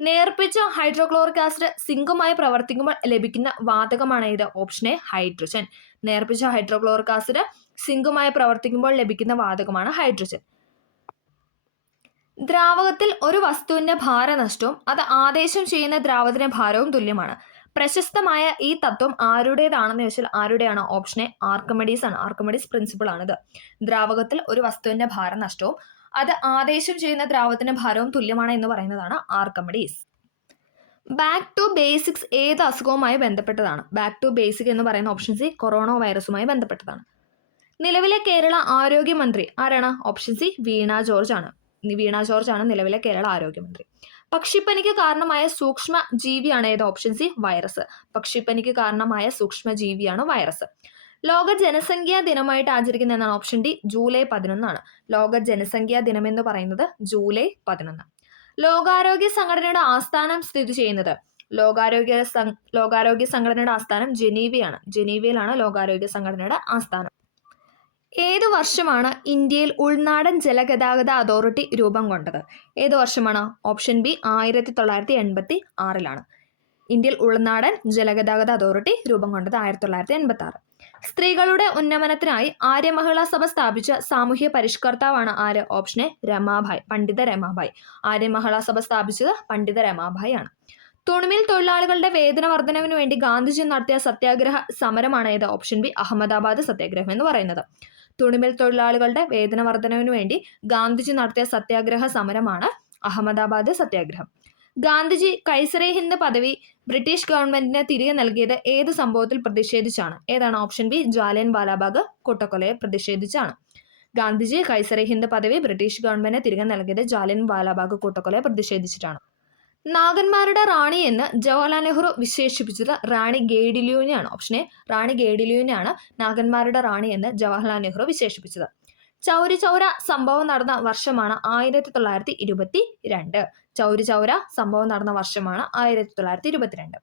നേർപ്പിച്ച ഹൈഡ്രോക്ലോറിക് ആസിഡ് സിങ്കുമായി പ്രവർത്തിക്കുമ്പോൾ ലഭിക്കുന്ന വാതകമാണ് ഏത്? Option A hydrogen. നേർപ്പിച്ച ഹൈഡ്രോക്ലോറിക് ആസിഡ് സിങ്കുമായി പ്രവർത്തിക്കുമ്പോൾ ലഭിക്കുന്ന വാതകമാണ് ഹൈഡ്രജൻ. ദ്രാവകത്തിൽ ഒരു വസ്തുവിന്റെ ഭാരനഷ്ടവും അത് ആദേശം ചെയ്യുന്ന ദ്രാവകത്തിന്റെ ഭാരവും തുല്യമാണ്. പ്രശസ്തമായ ഈ തത്വം ആരുടേതാണെന്ന് ചോദിച്ചാൽ ആരുടെയാണ്? ഓപ്ഷൻ എ ആർക്കിമിഡീസ് ആണ്. ആർക്കിമിഡീസ് പ്രിൻസിപ്പിൾ ആണിത്. ദ്രാവകത്തിൽ ഒരു വസ്തുവിന്റെ ഭാരനഷ്ടവും അത് ആദേശം ചെയ്യുന്ന ദ്രാവകത്തിന്റെ ഭാരവും തുല്യമാണ് എന്ന് പറയുന്നതാണ് ആർക്കിമിഡീസ്. ബാക്ക് ടു ബേസിക്സ് ഏത് അസുഖവുമായി ബന്ധപ്പെട്ടതാണ്? ബാക്ക് ടു ബേസിക് എന്ന് പറയുന്ന ഓപ്ഷൻ സി കൊറോണ വൈറസുമായി ബന്ധപ്പെട്ടതാണ്. നിലവിലെ കേരള ആരോഗ്യമന്ത്രി ആരാണ്? ഓപ്ഷൻ സി വീണ ജോർജ് ആണ്. വീണ ജോർജ് ആണ് നിലവിലെ കേരള ആരോഗ്യമന്ത്രി. പക്ഷിപ്പനിക്ക് കാരണമായ സൂക്ഷ്മ ജീവിയാണ് ഏത്? Option C virus. പക്ഷിപ്പനിക്ക് കാരണമായ സൂക്ഷ്മ ജീവിയാണ് വൈറസ്. ലോക ജനസംഖ്യാ ദിനമായിട്ട് ആചരിക്കുന്ന എന്നാണ്? ഓപ്ഷൻ ഡി ജൂലൈ 11 ആണ്. ലോക ജനസംഖ്യാ ദിനം എന്ന് പറയുന്നത് ജൂലൈ 11. ലോകാരോഗ്യ സംഘടനയുടെ ആസ്ഥാനം സ്ഥിതി ചെയ്യുന്നത്? ലോകാരോഗ്യ സംഘടനയുടെ ആസ്ഥാനം ജനീവയാണ്. ജനീവയിലാണ് ലോകാരോഗ്യ സംഘടനയുടെ ആസ്ഥാനം. ഏതു വർഷമാണ് ഇന്ത്യയിൽ ഉൾനാടൻ ജലഗതാഗത അതോറിറ്റി രൂപം കൊണ്ടത്? ഏതു വർഷമാണ്? ഓപ്ഷൻ ബി 1986 ഇന്ത്യയിൽ ഉൾനാടൻ ജലഗതാഗത അതോറിറ്റി രൂപം കൊണ്ടത് 1986. സ്ത്രീകളുടെ ഉന്നമനത്തിനായി ആര്യ മഹിളാ സഭ സ്ഥാപിച്ച സാമൂഹ്യ പരിഷ്കർത്താവാണ് ആര്? ഓപ്ഷൻ എ രമാഭായ്, പണ്ഡിത രമാഭായ്. ആര്യ മഹിളാ സഭ സ്ഥാപിച്ചത് പണ്ഡിത രമാഭായ് ആണ്. തുണിമിൽ തൊഴിലാളികളുടെ വേതന വർധനവിന് വേണ്ടി ഗാന്ധിജി നടത്തിയ സത്യാഗ്രഹ സമരമാണ് ഏത്? ഓപ്ഷൻ ബി അഹമ്മദാബാദ് സത്യാഗ്രഹം എന്ന് പറയുന്നത്. തുണിമിൽ തൊഴിലാളികളുടെ വേതന വർധനവിന് വേണ്ടി ഗാന്ധിജി നടത്തിയ സത്യാഗ്രഹ സമരമാണ് അഹമ്മദാബാദ് സത്യാഗ്രഹം. ഗാന്ധിജി കൈസറെ ഹിന്ദ് പദവി ബ്രിട്ടീഷ് ഗവൺമെന്റിന് തിരികെ നൽകിയത് ഏത് സംഭവത്തിൽ പ്രതിഷേധിച്ചാണ്? ഏതാണ്? ഓപ്ഷൻ ബി ജാലിയൻ വാലാബാഗ് കൂട്ടക്കൊലയെ പ്രതിഷേധിച്ചാണ്. ഗാന്ധിജി കൈസറെ ഹിന്ദ് പദവി ബ്രിട്ടീഷ് ഗവൺമെന്റിന് തിരികെ നൽകിയത് ജാലിയൻ വാലാബാഗ് കൂട്ടക്കൊലയെ പ്രതിഷേധിച്ചിട്ടാണ്. നാഗന്മാരുടെ റാണി എന്ന് ജവഹർലാൽ നെഹ്റു വിശേഷിപ്പിച്ചത് റാണി ഗേഡിലിയുവിനെയാണ്. ഓപ്ഷൻ എ റാണി ഗേഡിലിയുവിനെയാണ് നാഗന്മാരുടെ റാണി എന്ന് ജവഹർലാൽ നെഹ്റു വിശേഷിപ്പിച്ചത്. ചൗരി ചൗര സംഭവം നടന്ന വർഷമാണ് 1922. ചൗരി ചൗര സംഭവം നടന്ന വർഷമാണ് 1922.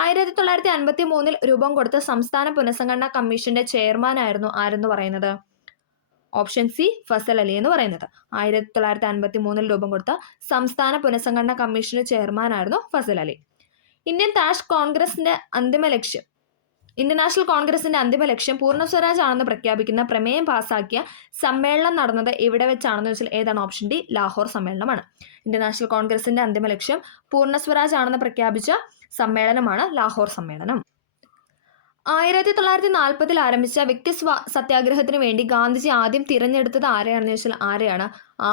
1953 രൂപം കൊടുത്ത സംസ്ഥാന പുനഃസംഘടനാ കമ്മീഷന്റെ ചെയർമാനായിരുന്നു ആരെന്ന് പറയുന്നത്? ഓപ്ഷൻ സി ഫസൽ അലി എന്ന് പറയുന്നത്. 1953 രൂപം കൊടുത്ത സംസ്ഥാന പുനഃസംഘടനാ കമ്മീഷന്റെ ചെയർമാനായിരുന്നു ഫസൽ അലി. ഇന്ത്യൻ നാഷണൽ കോൺഗ്രസിന്റെ അന്തിമ ലക്ഷ്യം പൂർണ്ണ സ്വരാജ് ആണെന്ന് പ്രഖ്യാപിക്കുന്ന പ്രമേയം പാസാക്കിയ സമ്മേളനം നടന്നത് എവിടെ വെച്ചാണെന്ന് വെച്ചാൽ ഏതാണ്? ഓപ്ഷൻ ഡി ലാഹോർ സമ്മേളനമാണ്. ഇന്ത്യൻ നാഷണൽ കോൺഗ്രസിന്റെ അന്തിമ ലക്ഷ്യം പൂർണ്ണ സ്വരാജ് ആണെന്ന് പ്രഖ്യാപിച്ച സമ്മേളനമാണ് ലാഹോർ സമ്മേളനം. 1940 ആരംഭിച്ച വ്യക്തി സത്യാഗ്രഹത്തിന് വേണ്ടി ഗാന്ധിജി ആദ്യം തിരഞ്ഞെടുത്തത് ആരെയാണെന്ന് ചോദിച്ചാൽ ആരെയാണ്?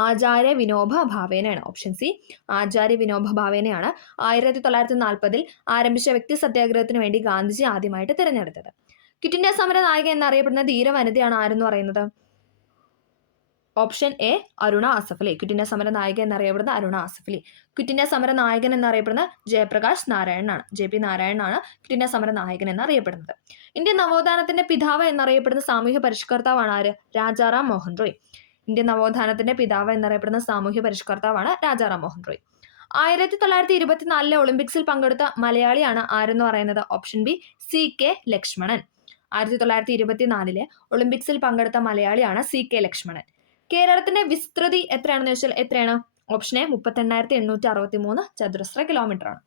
ആചാര്യ വിനോബ ഭാവേനെയാണ്. ഓപ്ഷൻ സി ആചാര്യ വിനോബ ഭാവേനെയാണ് 1940 ആരംഭിച്ച വ്യക്തി സത്യാഗ്രഹത്തിന് വേണ്ടി ഗാന്ധിജി ആദ്യമായിട്ട് തിരഞ്ഞെടുത്തത്. ക്വിറ്റ് ഇന്ത്യ സമര നായിക എന്നറിയപ്പെടുന്ന ധീരവനിതയാണ് ആരെന്ന് പറയുന്നത്? Option A Aruna Asaf Ali. Quit India സമര നായിക എന്നറിയപ്പെടുന്ന അരുണ ആസഫ് അലി. ക്വിറ്റ് ഇന്ത്യ സമര നായകൻ എന്നറിയപ്പെടുന്ന ജയപ്രകാശ് നാരായണനാണ്. JP നാരായണനാണ് ക്വിറ്റ് ഇന്ത്യ സമര നായകൻ എന്നറിയപ്പെടുന്നത്. ഇന്ത്യൻ നവോത്ഥാനത്തിന്റെ പിതാവ് എന്നറിയപ്പെടുന്ന സാമൂഹ്യ പരിഷ്കർത്താവാണ് ആര്? രാജാറാം മോഹൻ റോയ്. ഇന്ത്യൻ നവോത്ഥാനത്തിന്റെ പിതാവ് എന്നറിയപ്പെടുന്ന സാമൂഹ്യ പരിഷ്കർത്താവാണ് രാജാറാം മോഹൻ റോയ്. 1924 ഒളിമ്പിക്സിൽ പങ്കെടുത്ത മലയാളിയാണ് ആരെന്ന് പറയുന്നത്? Option B CK Lakshmanan. 1924 ഒളിമ്പിക്സിൽ പങ്കെടുത്ത മലയാളിയാണ് CK ലക്ഷ്മണൻ. കേരളത്തിന്റെ വിസ്തൃതി എത്രയാണെന്ന് ചോദിച്ചാൽ എത്രയാണ്? ഓപ്ഷൻ എ 38,863 ചതുരശ്ര കിലോമീറ്റർ ആണ്.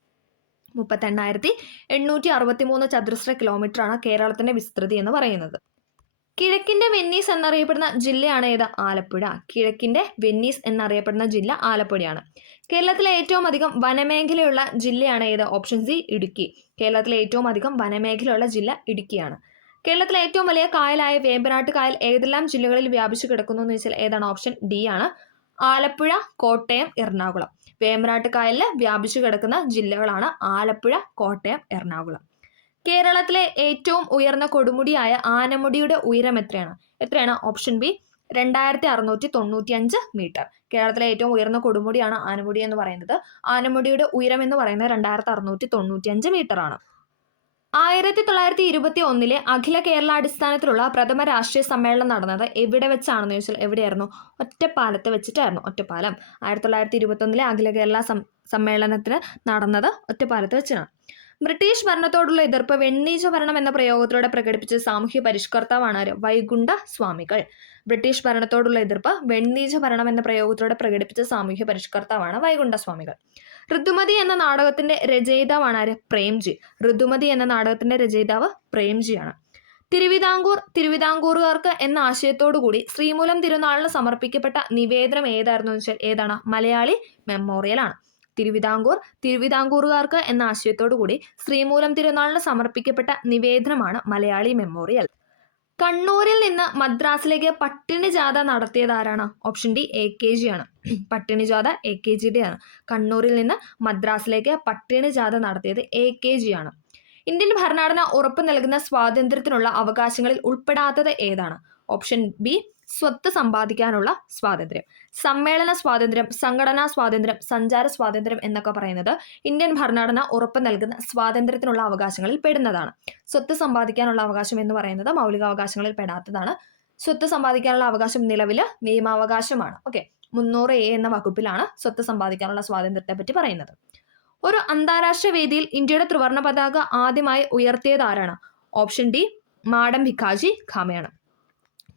38,863 ചതുരശ്ര കിലോമീറ്റർ ആണ് കേരളത്തിന്റെ വിസ്തൃതി എന്ന് പറയുന്നത്. കിഴക്കിന്റെ വെന്നീസ് എന്നറിയപ്പെടുന്ന ജില്ലയാണ് ഏത്? ആലപ്പുഴ. കിഴക്കിന്റെ വെന്നീസ് എന്നറിയപ്പെടുന്ന ജില്ല ആലപ്പുഴയാണ്. കേരളത്തിലെ ഏറ്റവും അധികം വനമേഖലയുള്ള ജില്ലയാണ് ഏത്? Option C Idukki. കേരളത്തിലെ ഏറ്റവും അധികം വനമേഖലയുള്ള ജില്ല ഇടുക്കിയാണ്. കേരളത്തിലെ ഏറ്റവും വലിയ കായലായ വേമ്പനാട്ട് കായൽ ഏതെല്ലാം ജില്ലകളിൽ വ്യാപിച്ചു കിടക്കുന്നു എന്ന് വെച്ചാൽ ഏതാണ്? ഓപ്ഷൻ ഡി ആണ്. ആലപ്പുഴ, കോട്ടയം, എറണാകുളം. വേമ്പനാട്ട് കായലിൽ വ്യാപിച്ചു കിടക്കുന്ന ജില്ലകളാണ് ആലപ്പുഴ, കോട്ടയം, എറണാകുളം. കേരളത്തിലെ ഏറ്റവും ഉയർന്ന കൊടുമുടിയായ ആനമുടിയുടെ ഉയരം എത്രയാണ്? Option B 2695 metre. കേരളത്തിലെ ഏറ്റവും ഉയർന്ന കൊടുമുടിയാണ് ആനമുടി എന്ന് പറയുന്നത്. ആനമുടിയുടെ ഉയരം എന്ന് പറയുന്നത് 2695 മീറ്റർ ആണ്. 1921 അഖില കേരള അടിസ്ഥാനത്തിലുള്ള പ്രഥമ രാഷ്ട്രീയ സമ്മേളനം നടന്നത് എവിടെ വെച്ചാണെന്ന് ചോദിച്ചാൽ എവിടെയായിരുന്നു? ഒറ്റപ്പാലത്ത് വെച്ചിട്ടായിരുന്നു. ഒറ്റപ്പാലം. 1921 അഖില കേരള സമ്മേളനത്തിന് നടന്നത് ഒറ്റപ്പാലത്ത് വെച്ചാണ്. ബ്രിട്ടീഷ് ഭരണത്തോടുള്ള എതിർപ്പ് വെണ്ണീച്ച ഭരണം എന്ന പ്രയോഗത്തിലൂടെ പ്രകടിപ്പിച്ച സാമൂഹ്യ പരിഷ്കർത്താവാണ് ആര്? വൈകുണ്ഠ സ്വാമികൾ. ബ്രിട്ടീഷ് ഭരണത്തോടുള്ള എതിർപ്പ് വെണ്ണീച്ച ഭരണം എന്ന പ്രയോഗത്തിലൂടെ പ്രകടിപ്പിച്ച സാമൂഹ്യ പരിഷ്കർത്താവാണ് വൈകുണ്ഠ സ്വാമികൾ. ഋതുമതി എന്ന നാടകത്തിന്റെ രചയിതാവാണ് ആര്? പ്രേംജി. ഋതുമതി എന്ന നാടകത്തിന്റെ രചയിതാവ് പ്രേംജിയാണ്. തിരുവിതാംകൂറുകാർക്ക് എന്ന ആശയത്തോടുകൂടി ശ്രീമൂലം തിരുനാളിന് സമർപ്പിക്കപ്പെട്ട നിവേദനം ഏതായിരുന്നു എന്ന് വെച്ചാൽ ഏതാണ്? മലയാളി മെമ്മോറിയൽ ആണ്. തിരുവിതാംകൂറുകാർക്ക് എന്ന ആശയത്തോടു കൂടി ശ്രീമൂലം തിരുനാളിന് സമർപ്പിക്കപ്പെട്ട നിവേദനമാണ് മലയാളി മെമ്മോറിയൽ. കണ്ണൂരിൽ നിന്ന് മദ്രാസിലേക്ക് പട്ടിണി ജാഥ നടത്തിയത് ആരാണ്? ഓപ്ഷൻ ഡി AKG ആണ്. പട്ടിണി ജാഥ AKGയുടെ ആണ്. കണ്ണൂരിൽ നിന്ന് മദ്രാസിലേക്ക് പട്ടിണി ജാഥ നടത്തിയത് AKG ആണ്. ഇന്ത്യൻ ഭരണഘടന ഉറപ്പു നൽകുന്ന സ്വാതന്ത്ര്യത്തിനുള്ള അവകാശങ്ങളിൽ ഉൾപ്പെടാത്തത് ഏതാണ്? ഓപ്ഷൻ ബി സ്വത്ത് സമ്പാദിക്കാനുള്ള സ്വാതന്ത്ര്യം. സമ്മേളന സ്വാതന്ത്ര്യം, സംഘടനാ സ്വാതന്ത്ര്യം, സഞ്ചാര സ്വാതന്ത്ര്യം എന്നൊക്കെ പറയുന്നത് ഇന്ത്യൻ ഭരണഘടന ഉറപ്പു നൽകുന്ന സ്വാതന്ത്ര്യത്തിനുള്ള അവകാശങ്ങളിൽ പെടുന്നതാണ്. സ്വത്ത് സമ്പാദിക്കാനുള്ള അവകാശം എന്ന് പറയുന്നത് മൗലികാവകാശങ്ങളിൽ പെടാത്തതാണ്. സ്വത്ത് സമ്പാദിക്കാനുള്ള അവകാശം നിലവിൽ നിയമാവകാശമാണ്. ഓക്കെ, 300A എന്ന വകുപ്പിലാണ് സ്വത്ത് സമ്പാദിക്കാനുള്ള സ്വാതന്ത്ര്യത്തെ പറ്റി പറയുന്നത്. ഒരു അന്താരാഷ്ട്ര വേദിയിൽ ഇന്ത്യയുടെ ത്രിവർണ്ണ പതാക ആദ്യമായി ഉയർത്തിയത് ആരാണ്? ഓപ്ഷൻ ഡി മാഡം ഭിക്കാജി ഖാമയാണ്.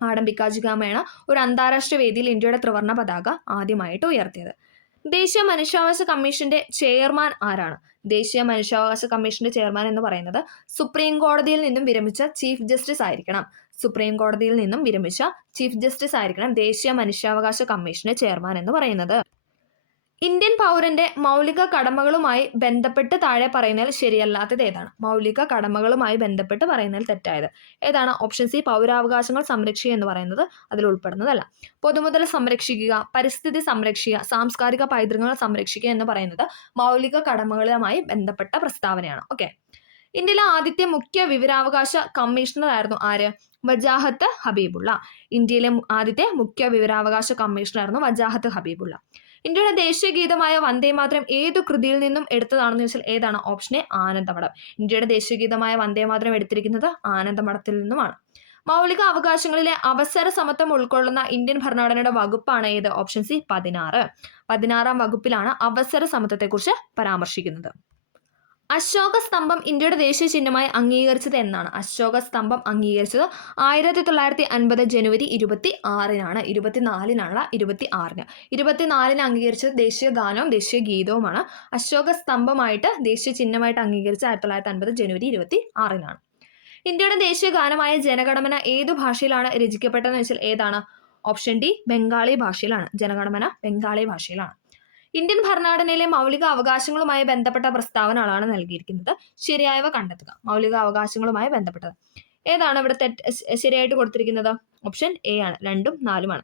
മാഡം ഭിക്കാജി ഖാമയാണ് ഒരു അന്താരാഷ്ട്ര വേദിയിൽ ഇന്ത്യയുടെ ത്രിവർണ്ണ പതാക ആദ്യമായിട്ട് ഉയർത്തിയത്. ദേശീയ മനുഷ്യാവകാശ കമ്മീഷന്റെ ചെയർമാൻ ആരാണ്? ദേശീയ മനുഷ്യാവകാശ കമ്മീഷന്റെ ചെയർമാൻ എന്ന് പറയുന്നത് സുപ്രീം കോടതിയിൽ നിന്നും വിരമിച്ച ചീഫ് ജസ്റ്റിസ് ആയിരിക്കണം. സുപ്രീം കോടതിയിൽ നിന്നും വിരമിച്ച ചീഫ് ജസ്റ്റിസ് ആയിരിക്കണം ദേശീയ മനുഷ്യാവകാശ കമ്മീഷന്റെ ചെയർമാൻ എന്ന് പറയുന്നത്. ഇന്ത്യൻ പൗരന്റെ മൗലിക കടമകളുമായി ബന്ധപ്പെട്ട് താഴെ പറയുന്നതിൽ ശരിയല്ലാത്തത് ഏതാണ്? മൗലിക കടമകളുമായി ബന്ധപ്പെട്ട് പറയുന്നതിൽ തെറ്റായത് ഏതാണ്? ഓപ്ഷൻ സി പൗരാവകാശങ്ങൾ സംരക്ഷിക്കുക എന്ന് പറയുന്നത് അതിൽ ഉൾപ്പെടുന്നതല്ല. പൊതുമുതൽ സംരക്ഷിക്കുക, പരിസ്ഥിതി സംരക്ഷിക്കുക, സാംസ്കാരിക പൈതൃകങ്ങൾ സംരക്ഷിക്കുക എന്ന് പറയുന്നത് മൗലിക കടമകളുമായി ബന്ധപ്പെട്ട പ്രസ്താവനയാണ്. ഓക്കെ. ഇന്ത്യയിലെ ആദ്യത്തെ മുഖ്യ വിവരാവകാശ കമ്മീഷണർ ആയിരുന്നു ആര്? വജാഹത്ത് ഹബീബുള്ള. ഇന്ത്യയിലെ ആദ്യത്തെ മുഖ്യ വിവരാവകാശ കമ്മീഷണർ ആയിരുന്നു വജാഹത്ത് ഹബീബുള്ള. ഇന്ത്യയുടെ ദേശീയ ഗീതമായ വന്ദേമാതരം ഏതു കൃതിയിൽ നിന്നും എടുത്തതാണെന്ന് ചോദിച്ചാൽ ഏതാണ്? Option A Anandamath. ഇന്ത്യയുടെ ദേശീയ ഗീതമായ വന്ദേമാതരം എടുത്തിരിക്കുന്നത് ആനന്ദമഠത്തിൽ നിന്നുമാണ്. മൗലിക അവകാശങ്ങളിലെ അവസര സമത്വം ഉൾക്കൊള്ളുന്ന ഇന്ത്യൻ ഭരണഘടനയുടെ വകുപ്പാണ് ഏത്? Option C 16. 16-ാം വകുപ്പിലാണ് അവസര സമത്വത്തെക്കുറിച്ച് പരാമർശിക്കുന്നത്. അശോക സ്തംഭം ഇന്ത്യയുടെ ദേശീയ ചിഹ്നമായി അംഗീകരിച്ചത് എന്നാണ്? അശോക സ്തംഭം അംഗീകരിച്ചത് 1950 ജനുവരി 26-നാണ്. 24-നാണ് 26-ന്. 24-ന് അംഗീകരിച്ചത് ദേശീയ ഗാനവും ദേശീയ ഗീതവുമാണ്. അശോക സ്തംഭമായിട്ട് ദേശീയ ചിഹ്നമായിട്ട് അംഗീകരിച്ച 1950 ജനുവരി 26-നാണ്. ഇന്ത്യയുടെ ദേശീയ ഗാനമായ ജനഗണമന ഏതു ഭാഷയിലാണ് രചിക്കപ്പെട്ടതെന്ന് വെച്ചാൽ ഏതാണ്? ഓപ്ഷൻ ഡി ബംഗാളി ഭാഷയിലാണ്. ജനഗണമന ബംഗാളി ഭാഷയിലാണ്. ഇന്ത്യൻ ഭരണഘടനയിലെ മൗലിക അവകാശങ്ങളുമായി ബന്ധപ്പെട്ട പ്രസ്താവനകളാണ് നൽകിയിരിക്കുന്നത്. ശരിയായവ കണ്ടെത്തുക. മൗലിക അവകാശങ്ങളുമായി ബന്ധപ്പെട്ടത് ഏതാണ് ഇവിടെ ശരിയായിട്ട് കൊടുത്തിരിക്കുന്നത്? ഓപ്ഷൻ എ ആണ്. 2ഉം 4ഉമാണ്.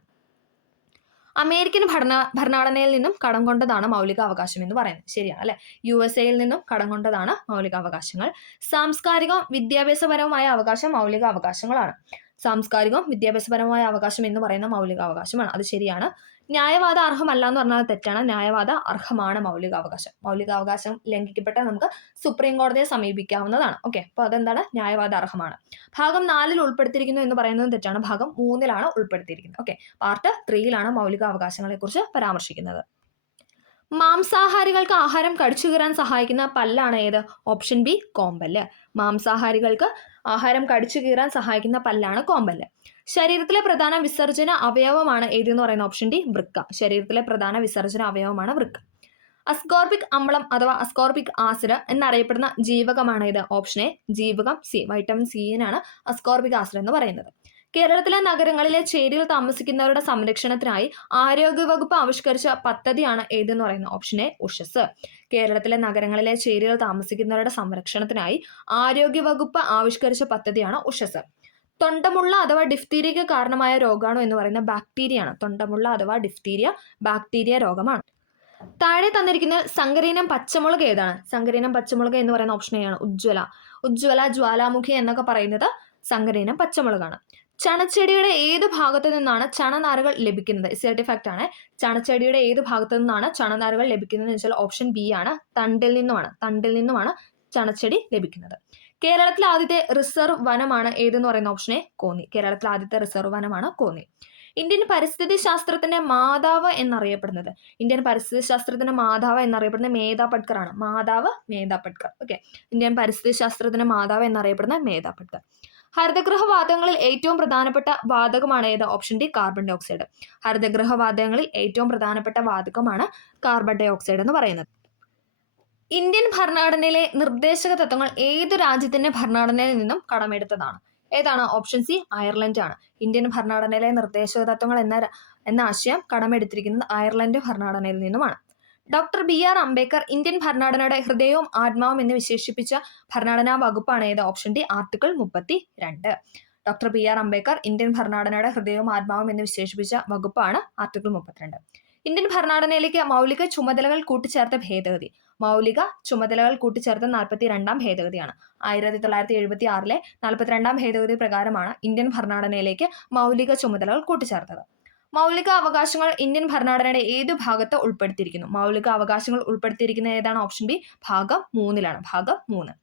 അമേരിക്കൻ ഭരണഘടനയിൽ നിന്നും കടം കൊണ്ടതാണ് മൗലിക അവകാശം എന്ന് പറയുന്നത്. ശരിയാണ് അല്ലെ? USA-യിൽ നിന്നും കടം കൊണ്ടതാണ് മൗലിക അവകാശങ്ങൾ. സാംസ്കാരികവും വിദ്യാഭ്യാസപരവുമായ അവകാശം മൗലിക അവകാശങ്ങളാണ്. സാംസ്കാരികവും വിദ്യാഭ്യാസപരമായ അവകാശം എന്ന് പറയുന്ന മൗലിക അവകാശമാണ്. അത് ശരിയാണ്. ന്യായവാദ അർഹമല്ല എന്ന് പറഞ്ഞാൽ തെറ്റാണ്. ന്യായവാദ അർഹമാണ് മൗലികാവകാശം. മൗലികാവകാശം ലംഘിക്കപ്പെട്ടാൽ നമുക്ക് സുപ്രീം കോടതിയെ സമീപിക്കാവുന്നതാണ്. ഓക്കെ. അപ്പോൾ അതെന്താണ്? ന്യായവാദ അർഹമാണ്. ഭാഗം 4-ൽ ഉൾപ്പെടുത്തിയിരിക്കുന്നു എന്ന് പറയുന്നത് തെറ്റാണ്. ഭാഗം 3-ലാണ് ഉൾപ്പെടുത്തിയിരിക്കുന്നത്. ഓക്കെ. പാർട്ട് 3-ലാണ് മൗലികാവകാശങ്ങളെ കുറിച്ച് പരാമർശിക്കുന്നത്. മാംസാഹാരികൾക്ക് ആഹാരം കടിച്ചു കീറാൻ സഹായിക്കുന്ന പല്ലാണ് ഏത്? Option B കോമ്പല്ല്. മാംസാഹാരികൾക്ക് ആഹാരം കടിച്ചു കീറാൻ സഹായിക്കുന്ന പല്ലാണ് കോമ്പല്ല്. ശരീരത്തിലെ പ്രധാന വിസർജന അവയവമാണ് ഏതെന്ന് പറയുന്ന ഓപ്ഷൻ ഡി വൃക്ക. ശരീരത്തിലെ പ്രധാന വിസർജന അവയവമാണ് വൃക്ക. അസ്കോർബിക് അമ്ലം അഥവാ അസ്കോർബിക് ആസിഡ് എന്നറിയപ്പെടുന്ന ജീവകമാണ് ഇത്? ഓപ്ഷൻ എ ജീവകം സി. വൈറ്റമിൻ സിനാണ് അസ്കോർബിക് ആസിഡ് എന്ന് പറയുന്നത്. കേരളത്തിലെ നഗരങ്ങളിലെ ചേരിയിൽ താമസിക്കുന്നവരുടെ സംരക്ഷണത്തിനായി ആരോഗ്യവകുപ്പ് ആവിഷ്കരിച്ച പദ്ധതിയാണ് ഏതെന്ന് പറയുന്നത്? Option A Ushas. കേരളത്തിലെ നഗരങ്ങളിലെ ചേരിയിൽ താമസിക്കുന്നവരുടെ സംരക്ഷണത്തിനായി ആരോഗ്യവകുപ്പ് ആവിഷ്കരിച്ച പദ്ധതിയാണ് ഉഷസ്. തൊണ്ടമുള്ള അഥവാ ഡിഫ്തീരിയയ്ക്ക് കാരണമായ രോഗാണു എന്ന് പറയുന്ന ബാക്ടീരിയയാണ്. തൊണ്ടമുള്ള അഥവാ ഡിഫ്തീരിയ ബാക്ടീരിയ രോഗമാണ്. താഴെ തന്നിരിക്കുന്ന സങ്കരീനം പച്ചമുളക് ഏതാണ്? സങ്കരീനം പച്ചമുളക് എന്ന് പറയുന്ന ഓപ്ഷൻ എ ആണ്. ഉജ്ജ്വല. ഉജ്ജ്വല, ജ്വാലാമുഖി എന്നൊക്കെ പറയുന്നത് സങ്കരീനം പച്ചമുളകാണ്. ചണച്ചെടിയുടെ ഏത് ഭാഗത്തു നിന്നാണ് ചണനാരുകൾ ലഭിക്കുന്നത്? ഇസേർട്ടി ഫാക്ട് ആണ്. ചണച്ചെടിയുടെ ഏത് ഭാഗത്തു നിന്നാണ് ചണനാരുകൾ ലഭിക്കുന്നത് എന്ന് വെച്ചാൽ ഓപ്ഷൻ ബി ആണ്. തണ്ടിൽ നിന്നുമാണ്. തണ്ടിൽ നിന്നുമാണ് ചണച്ചെടി ലഭിക്കുന്നത്. കേരളത്തിലെ ആദ്യത്തെ റിസർവ് വനമാണ് ഏതെന്ന് പറയുന്ന ഓപ്ഷൻ എ കോന്നി. കേരളത്തിലെ ആദ്യത്തെ റിസർവ് വനമാണ് കോന്നി. ഇന്ത്യൻ പരിസ്ഥിതി ശാസ്ത്രത്തിന്റെ മാതാവ് എന്നറിയപ്പെടുന്നത്? ഇന്ത്യൻ പരിസ്ഥിതി ശാസ്ത്രത്തിന്റെ മാതാവ് എന്നറിയപ്പെടുന്നത് മേധാ പട്കർ ആണ്. മാതാവ് മേധാ പട്കർ. ഓക്കെ. ഇന്ത്യൻ പരിസ്ഥിതി ശാസ്ത്രത്തിന്റെ മാതാവ് എന്നറിയപ്പെടുന്നത് മേധാ പട്കർ. ഹരിതഗൃഹ വാതകങ്ങളിൽ ഏറ്റവും പ്രധാനപ്പെട്ട വാതകമാണ് ഏത്? Option D carbon dioxide. ഹരിതഗൃഹ വാതകങ്ങളിൽ ഏറ്റവും പ്രധാനപ്പെട്ട വാതകമാണ് കാർബൺ ഡൈ ഓക്സൈഡ് എന്ന് പറയുന്നത്. ഇന്ത്യൻ ഭരണഘടനയിലെ നിർദ്ദേശക തത്വങ്ങൾ ഏതു രാജ്യത്തിന്റെ ഭരണഘടനയിൽ നിന്നും കടമെടുത്തതാണ്? ഏതാണ്? ഓപ്ഷൻ സി അയർലൻഡ് ആണ്. ഇന്ത്യൻ ഭരണഘടനയിലെ നിർദ്ദേശക തത്വങ്ങൾ എന്ന ആശയം കടമെടുത്തിരിക്കുന്നത് അയർലൻഡ് ഭരണഘടനയിൽ നിന്നുമാണ്. ഡോക്ടർ BR അംബേദ്കർ ഇന്ത്യൻ ഭരണഘടനയുടെ ഹൃദയവും ആത്മാവും എന്ന് വിശേഷിപ്പിച്ച ഭരണഘടനാ വകുപ്പാണ് ഏത്? Option D article 32. Doctor BR Ambedkar Indian ഭരണഘടനയുടെ ഹൃദയവും ആത്മാവും എന്ന് വിശേഷിപ്പിച്ച വകുപ്പാണ് ആർട്ടിക്കിൾ 32. ഇന്ത്യൻ ഭരണഘടനയിലേക്ക് മൗലിക ചുമതലകൾ കൂട്ടിച്ചേർത്ത ഭേദഗതി? മൗലിക ചുമതലകൾ കൂട്ടിച്ചേർത്ത 42-ാം ഭേദഗതിയാണ്. 1976-ലെ 42-ാം ഭേദഗതി പ്രകാരമാണ് ഇന്ത്യൻ ഭരണഘടനയിലേക്ക് മൗലിക ചുമതലകൾ കൂട്ടിച്ചേർത്തത്. മൗലിക അവകാശങ്ങൾ ഇന്ത്യൻ ഭരണഘടനയുടെ ഏതു ഭാഗത്ത് ഉൾപ്പെടുത്തിയിരിക്കുന്നു? മൗലിക അവകാശങ്ങൾ ഉൾപ്പെടുത്തിയിരിക്കുന്ന ഏതാണ്? ഓപ്ഷൻ ബി ഭാഗം 3-ലാണ്. ഭാഗം 3.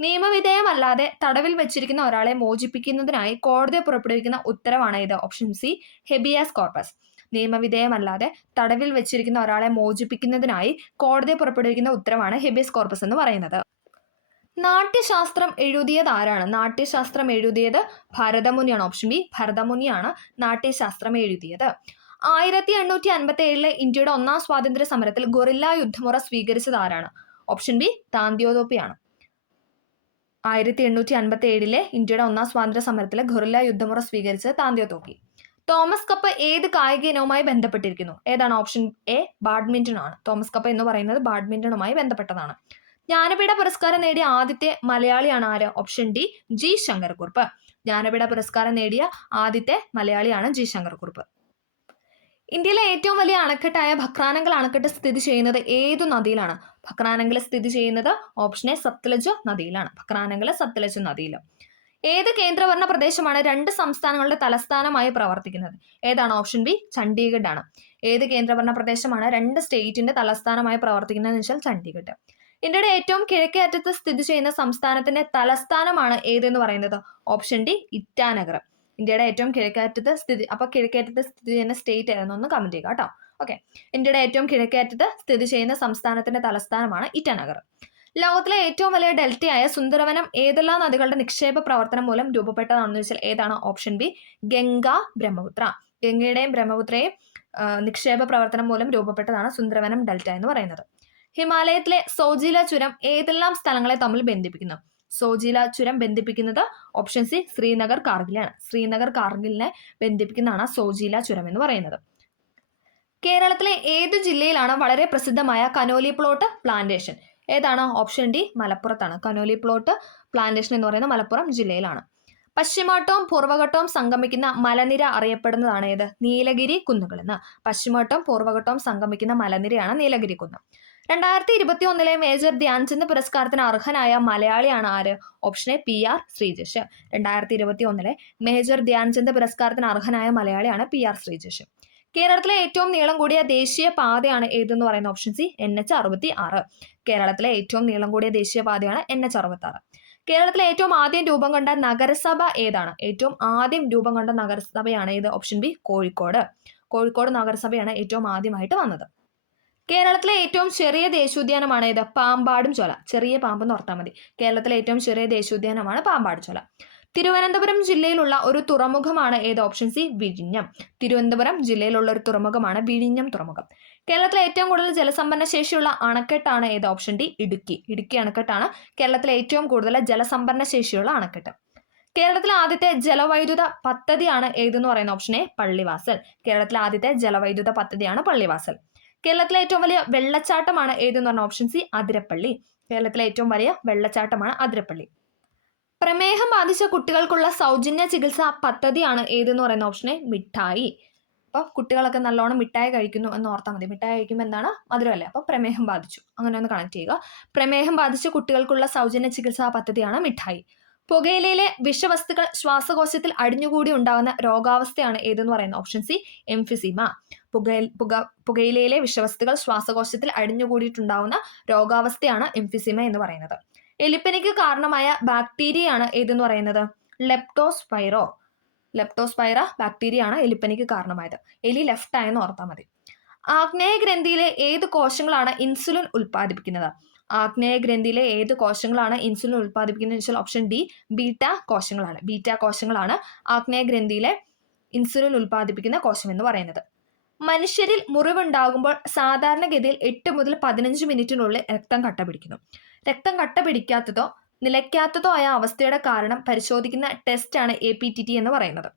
നിയമവിധേയമല്ലാതെ തടവിൽ വെച്ചിരിക്കുന്ന ഒരാളെ മോചിപ്പിക്കുന്നതിനായി കോടതി പുറപ്പെടുവിക്കുന്ന ഉത്തരവാണ് ഇത്? Option C habeas corpus. നിയമവിധേയമല്ലാതെ തടവിൽ വെച്ചിരിക്കുന്ന ഒരാളെ മോചിപ്പിക്കുന്നതിനായി കോടതി പുറപ്പെടുവിക്കുന്ന ഉത്തരവാണ് ഹെബിയസ് കോർപ്പസ് എന്ന് പറയുന്നത്. നാട്യശാസ്ത്രം എഴുതിയത് ആരാണ്? നാട്യശാസ്ത്രം എഴുതിയത് ഭരതമുനിയാണ്. ഓപ്ഷൻ ബി ഭരതമുനിയാണ് നാട്യശാസ്ത്രം എഴുതിയത്. 1857 ഇന്ത്യയുടെ ഒന്നാം സ്വാതന്ത്ര്യ സമരത്തിൽ ഗൊറില്ല യുദ്ധമുറ സ്വീകരിച്ചത് ആരാണ്? Option B താന്ത്യോതോപ്പിയാണ്. 1857 ഇന്ത്യയുടെ ഒന്നാം സ്വാതന്ത്ര്യ സമരത്തിൽ ഗൊറില്ല യുദ്ധമുറ സ്വീകരിച്ചത് താന്ത്യോതോപ്പി. തോമസ് കപ്പ് ഏത് കായിക ഇനവുമായി ബന്ധപ്പെട്ടിരിക്കുന്നു? ഏതാണ്? ഓപ്ഷൻ എ ബാഡ്മിന്റൺ ആണ്. തോമസ് കപ്പ് എന്ന് പറയുന്നത് ബാഡ്മിന്റണുമായി ബന്ധപ്പെട്ടതാണ്. ജ്ഞാനപീഠ പുരസ്കാരം നേടിയ ആദ്യത്തെ മലയാളിയാണ് ആര്? Option D G Sankara Kurup. Jnanpith പുരസ്കാരം നേടിയ ആദ്യത്തെ മലയാളിയാണ് ജി ശങ്കരക്കുറുപ്പ്. ഇന്ത്യയിലെ ഏറ്റവും വലിയ അണക്കെട്ടായ ഭക്രാനങ്കൽ അണക്കെട്ട് സ്ഥിതി ചെയ്യുന്നത് ഏതു നദിയിലാണ്? ഭക്രാനങ്കൽ സ്ഥിതി ചെയ്യുന്നത് ഓപ്ഷൻ എ സത്ലജ് നദിയിലാണ്. ഭക്രാനങ്കൽ സത്ലജ് നദിയിൽ. ഏത് കേന്ദ്രഭരണ പ്രദേശമാണ് 2 സംസ്ഥാനങ്ങളുടെ തലസ്ഥാനമായി പ്രവർത്തിക്കുന്നത്? ഏതാണ്? ഓപ്ഷൻ ബി ചണ്ഡീഗഡ് ആണ്. ഏത് കേന്ദ്രഭരണ പ്രദേശമാണ് 2 സ്റ്റേറ്റിന്റെ തലസ്ഥാനമായി പ്രവർത്തിക്കുന്നതെന്ന് വെച്ചാൽ ചണ്ഡീഗഡ്. ഇന്ത്യയുടെ ഏറ്റവും കിഴക്കേ അറ്റത്ത് സ്ഥിതി ചെയ്യുന്ന സംസ്ഥാനത്തിന്റെ തലസ്ഥാനമാണ് ഏതെന്ന് പറയുന്നത്? Option D Itanagar. ഇന്ത്യയുടെ ഏറ്റവും കിഴക്കേറ്റത്ത് സ്ഥിതി ചെയ്യുന്ന സ്റ്റേറ്റ് ഏതെന്നൊന്ന് കമന്റ് ചെയ്യുക കേട്ടോ. ഓക്കെ, ഇന്ത്യയുടെ ഏറ്റവും കിഴക്കേറ്റത്ത് സ്ഥിതി ചെയ്യുന്ന സംസ്ഥാനത്തിന്റെ തലസ്ഥാനമാണ് ഇറ്റാനഗർ. ലോകത്തിലെ ഏറ്റവും വലിയ ഡെൽറ്റയായ സുന്ദരവനം ഏതെല്ലാം നദികളുടെ നിക്ഷേപ പ്രവർത്തനം മൂലം രൂപപ്പെട്ടതാണെന്ന് വെച്ചാൽ ഏതാണ്? Option B Ganga Brahmaputra. ഗംഗയുടെയും ബ്രഹ്മപുത്രയും നിക്ഷേപ പ്രവർത്തനം മൂലം രൂപപ്പെട്ടതാണ് സുന്ദരവനം ഡെൽറ്റ എന്ന് പറയുന്നത്. ഹിമാലയത്തിലെ സോജില ചുരം ഏതെല്ലാം സ്ഥലങ്ങളെ തമ്മിൽ ബന്ധിപ്പിക്കുന്നു? സോജില ചുരം ബന്ധിപ്പിക്കുന്നത് ഓപ്ഷൻ സി ശ്രീനഗർ കാർഗിലാണ്. ശ്രീനഗർ കാർഗിലിനെ ബന്ധിപ്പിക്കുന്നതാണ് സോജില ചുരം എന്ന് പറയുന്നത്. കേരളത്തിലെ ഏതു ജില്ലയിലാണ് വളരെ പ്രസിദ്ധമായ കനോലി പ്ലോട്ട് പ്ലാന്റേഷൻ? ഏതാണ്? ഓപ്ഷൻ ഡി മലപ്പുറത്താണ്. കനോലി പ്ലോട്ട് പ്ലാന്റേഷൻ എന്ന് പറയുന്നത് മലപ്പുറം ജില്ലയിലാണ്. പശ്ചിമഘട്ടവും പൂർവ്വഘട്ടവും സംഗമിക്കുന്ന മലനിര അറിയപ്പെടുന്നതാണ് ഏത്? നീലഗിരി കുന്നുകൾ എന്ന്. പശ്ചിമഘട്ടവും പൂർവ്വഘട്ടവും സംഗമിക്കുന്ന മലനിരയാണ് നീലഗിരി കുന്ന്. 2021 മേജർ ധ്യാൻചന്ദ് പുരസ്കാരത്തിന് അർഹനായ മലയാളിയാണ് ആര്? Option A P R Sreejesh. 2021 major Dhyan Chand പുരസ്കാരത്തിന് അർഹനായ മലയാളിയാണ് പി ആർ ശ്രീജേഷ്. കേരളത്തിലെ ഏറ്റവും നീളം കൂടിയ ദേശീയ പാതയാണ് ഏതെന്ന് പറയുന്ന ഓപ്ഷൻ സി NH-66. കേരളത്തിലെ ഏറ്റവും നീളം കൂടിയ ദേശീയ പാതയാണ് NH-66. കേരളത്തിലെ ഏറ്റവും ആദ്യം രൂപം കൊണ്ട നഗരസഭ ഏതാണ്? ഏറ്റവും ആദ്യം രൂപം കൊണ്ട നഗരസഭയാണ് ഏത്? Option B Kozhikode. കോഴിക്കോട് നഗരസഭയാണ് ഏറ്റവും ആദ്യമായിട്ട് വന്നത്. കേരളത്തിലെ ഏറ്റവും ചെറിയ ദേശീയോദ്യാനമാണ് ഏത്? പാമ്പാടും ചോല. ചെറിയ പാമ്പെന്ന് ഓർത്താൽ മതി. കേരളത്തിലെ ഏറ്റവും ചെറിയ ദേശീയോദ്യാനമാണ് പാമ്പാട് ചോല. തിരുവനന്തപുരം ജില്ലയിലുള്ള ഒരു തുറമുഖമാണ് ഏത്? ഓപ്ഷൻ സി വിഴിഞ്ഞം. തിരുവനന്തപുരം ജില്ലയിലുള്ള ഒരു തുറമുഖമാണ് വിഴിഞ്ഞം തുറമുഖം. കേരളത്തിലെ ഏറ്റവും കൂടുതൽ ജലസംഭരണ ശേഷിയുള്ള അണക്കെട്ടാണ് ഏത്? Option D Idukki. ഇടുക്കി അണക്കെട്ടാണ് കേരളത്തിലെ ഏറ്റവും കൂടുതൽ ജലസംഭരണ ശേഷിയുള്ള അണക്കെട്ട്. കേരളത്തിലെ ആദ്യത്തെ ജലവൈദ്യുത പദ്ധതിയാണ് ഏതെന്ന് പറയുന്ന ഓപ്ഷൻ എ പള്ളിവാസൽ. കേരളത്തിലെ ആദ്യത്തെ ജലവൈദ്യുത പദ്ധതിയാണ് പള്ളിവാസൽ. കേരളത്തിലെ ഏറ്റവും വലിയ വെള്ളച്ചാട്ടമാണ് ഏതെന്ന് പറഞ്ഞ ഓപ്ഷൻ സി അതിരപ്പള്ളി. കേരളത്തിലെ ഏറ്റവും വലിയ വെള്ളച്ചാട്ടമാണ് അതിരപ്പള്ളി. പ്രമേഹം ബാധിച്ച കുട്ടികൾക്കുള്ള സൗജന്യ ചികിത്സാ പദ്ധതിയാണ് ഏതെന്ന് പറയുന്ന ഓപ്ഷൻ എ മിഠായി. അപ്പോൾ കുട്ടികളൊക്കെ നല്ലോണം മിഠായി കഴിക്കുന്നു എന്ന് ഓർത്താൽ മതി. മിഠായി കഴിക്കുമ്പോൾ എന്താണ്? മധുരമല്ലേ. അപ്പോൾ പ്രമേഹം ബാധിച്ചു, അങ്ങനെ ഒന്ന് കണക്ട് ചെയ്യുക. പ്രമേഹം ബാധിച്ച കുട്ടികൾക്കുള്ള സൗജന്യ ചികിത്സാ പദ്ധതിയാണ് മിഠായി. പുകയിലയിലെ വിഷവസ്തുക്കൾ ശ്വാസകോശത്തിൽ അടിഞ്ഞുകൂടി ഉണ്ടാകുന്ന രോഗാവസ്ഥയാണ് ഏതെന്ന് പറയുന്ന ഓപ്ഷൻ സി എംഫിസീമ. പുകയിലയിലെ വിഷവസ്തുക്കൾ ശ്വാസകോശത്തിൽ അടിഞ്ഞുകൂടിയിട്ടുണ്ടാവുന്ന രോഗാവസ്ഥയാണ് എംഫിസീമ എന്ന് പറയുന്നത്. എലിപ്പനിക്ക് കാരണമായ ബാക്ടീരിയയാണ് ഏതെന്ന് പറയുന്നത്? ലെപ്റ്റോസ്പൈറോ. ലെപ്റ്റോസ്പൈറ ബാക്ടീരിയയാണ് എലിപ്പനിക്ക് കാരണമായത്. എലി ലെഫ്റ്റ് ആയെന്ന് ഓർത്താൽ മതി. ആഗ്നേയ ഗ്രന്ഥിയിലെ ഏത് കോശങ്ങളാണ് ഇൻസുലിൻ ഉൽപ്പാദിപ്പിക്കുന്നത്? ആഗ്നേയ ഗ്രന്ഥിയിലെ ഏത് കോശങ്ങളാണ് ഇൻസുലിൻ ഉൽപ്പാദിപ്പിക്കുന്നത് വെച്ചാൽ ഓപ്ഷൻ ഡി ബീറ്റ കോശങ്ങളാണ്. ബീറ്റ കോശങ്ങളാണ് ആഗ്നേയ ഗ്രന്ഥിയിലെ ഇൻസുലിൻ ഉൽപ്പാദിപ്പിക്കുന്ന കോശം എന്ന് പറയുന്നത്. മനുഷ്യരിൽ മുറിവുണ്ടാകുമ്പോൾ സാധാരണഗതിയിൽ 8 മുതൽ 15 മിനിറ്റിനുള്ളിൽ രക്തം കട്ട പിടിക്കുന്നു. രക്തം കട്ട പിടിക്കാത്തതോ നിലയ്ക്കാത്തതോ ആയ അവസ്ഥയുടെ കാരണം പരിശോധിക്കുന്ന ടെസ്റ്റാണ് APTT എന്ന് പറയുന്നത്.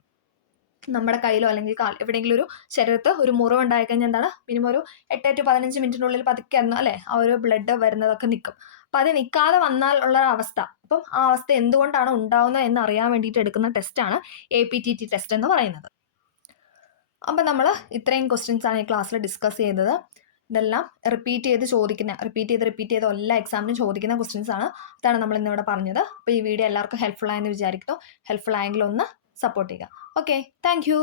നമ്മുടെ കയ്യിലോ അല്ലെങ്കിൽ എവിടെയെങ്കിലും ഒരു ശരീരത്ത് ഒരു മുറിവ് ഉണ്ടായി കഴിഞ്ഞാൽ എന്താണ് മിനിമം ഒരു 8 to 15 മിനിറ്റിനുള്ളിൽ പതുക്കെ അല്ലേ ആ ഒരു ബ്ലഡ് വരുന്നതൊക്കെ നിൽക്കും. അപ്പം അത് നിൽക്കാതെ വന്നാൽ ഉള്ള അവസ്ഥ, അപ്പം ആ അവസ്ഥ എന്തുകൊണ്ടാണ് ഉണ്ടാവുന്നത് എന്ന് അറിയാൻ വേണ്ടിയിട്ട് എടുക്കുന്ന ടെസ്റ്റാണ് APTT ടെസ്റ്റ് എന്ന് പറയുന്നത്. അപ്പം നമ്മൾ ഇത്രയും ക്വസ്റ്റ്യൻസ് ആണ് ഈ ക്ലാസ്സിൽ ഡിസ്കസ് ചെയ്തത്. ഇതെല്ലാം റിപ്പീറ്റ് ചെയ്ത് എല്ലാ എക്സാമിനും ചോദിക്കുന്ന ക്വസ്റ്റ്യൻസ് ആണ്. അതാണ് നമ്മൾ ഇന്നിവിടെ പറഞ്ഞത്. അപ്പോൾ ഈ വീഡിയോ എല്ലാവർക്കും ഹെൽപ്ഫുൾ ആയെന്ന് വിചാരിക്കുന്നു. ഹെൽപ്ഫുൾ ആയെങ്കിൽ ഒന്ന് സപ്പോർട്ട് ചെയ്യുക. Okay, thank you.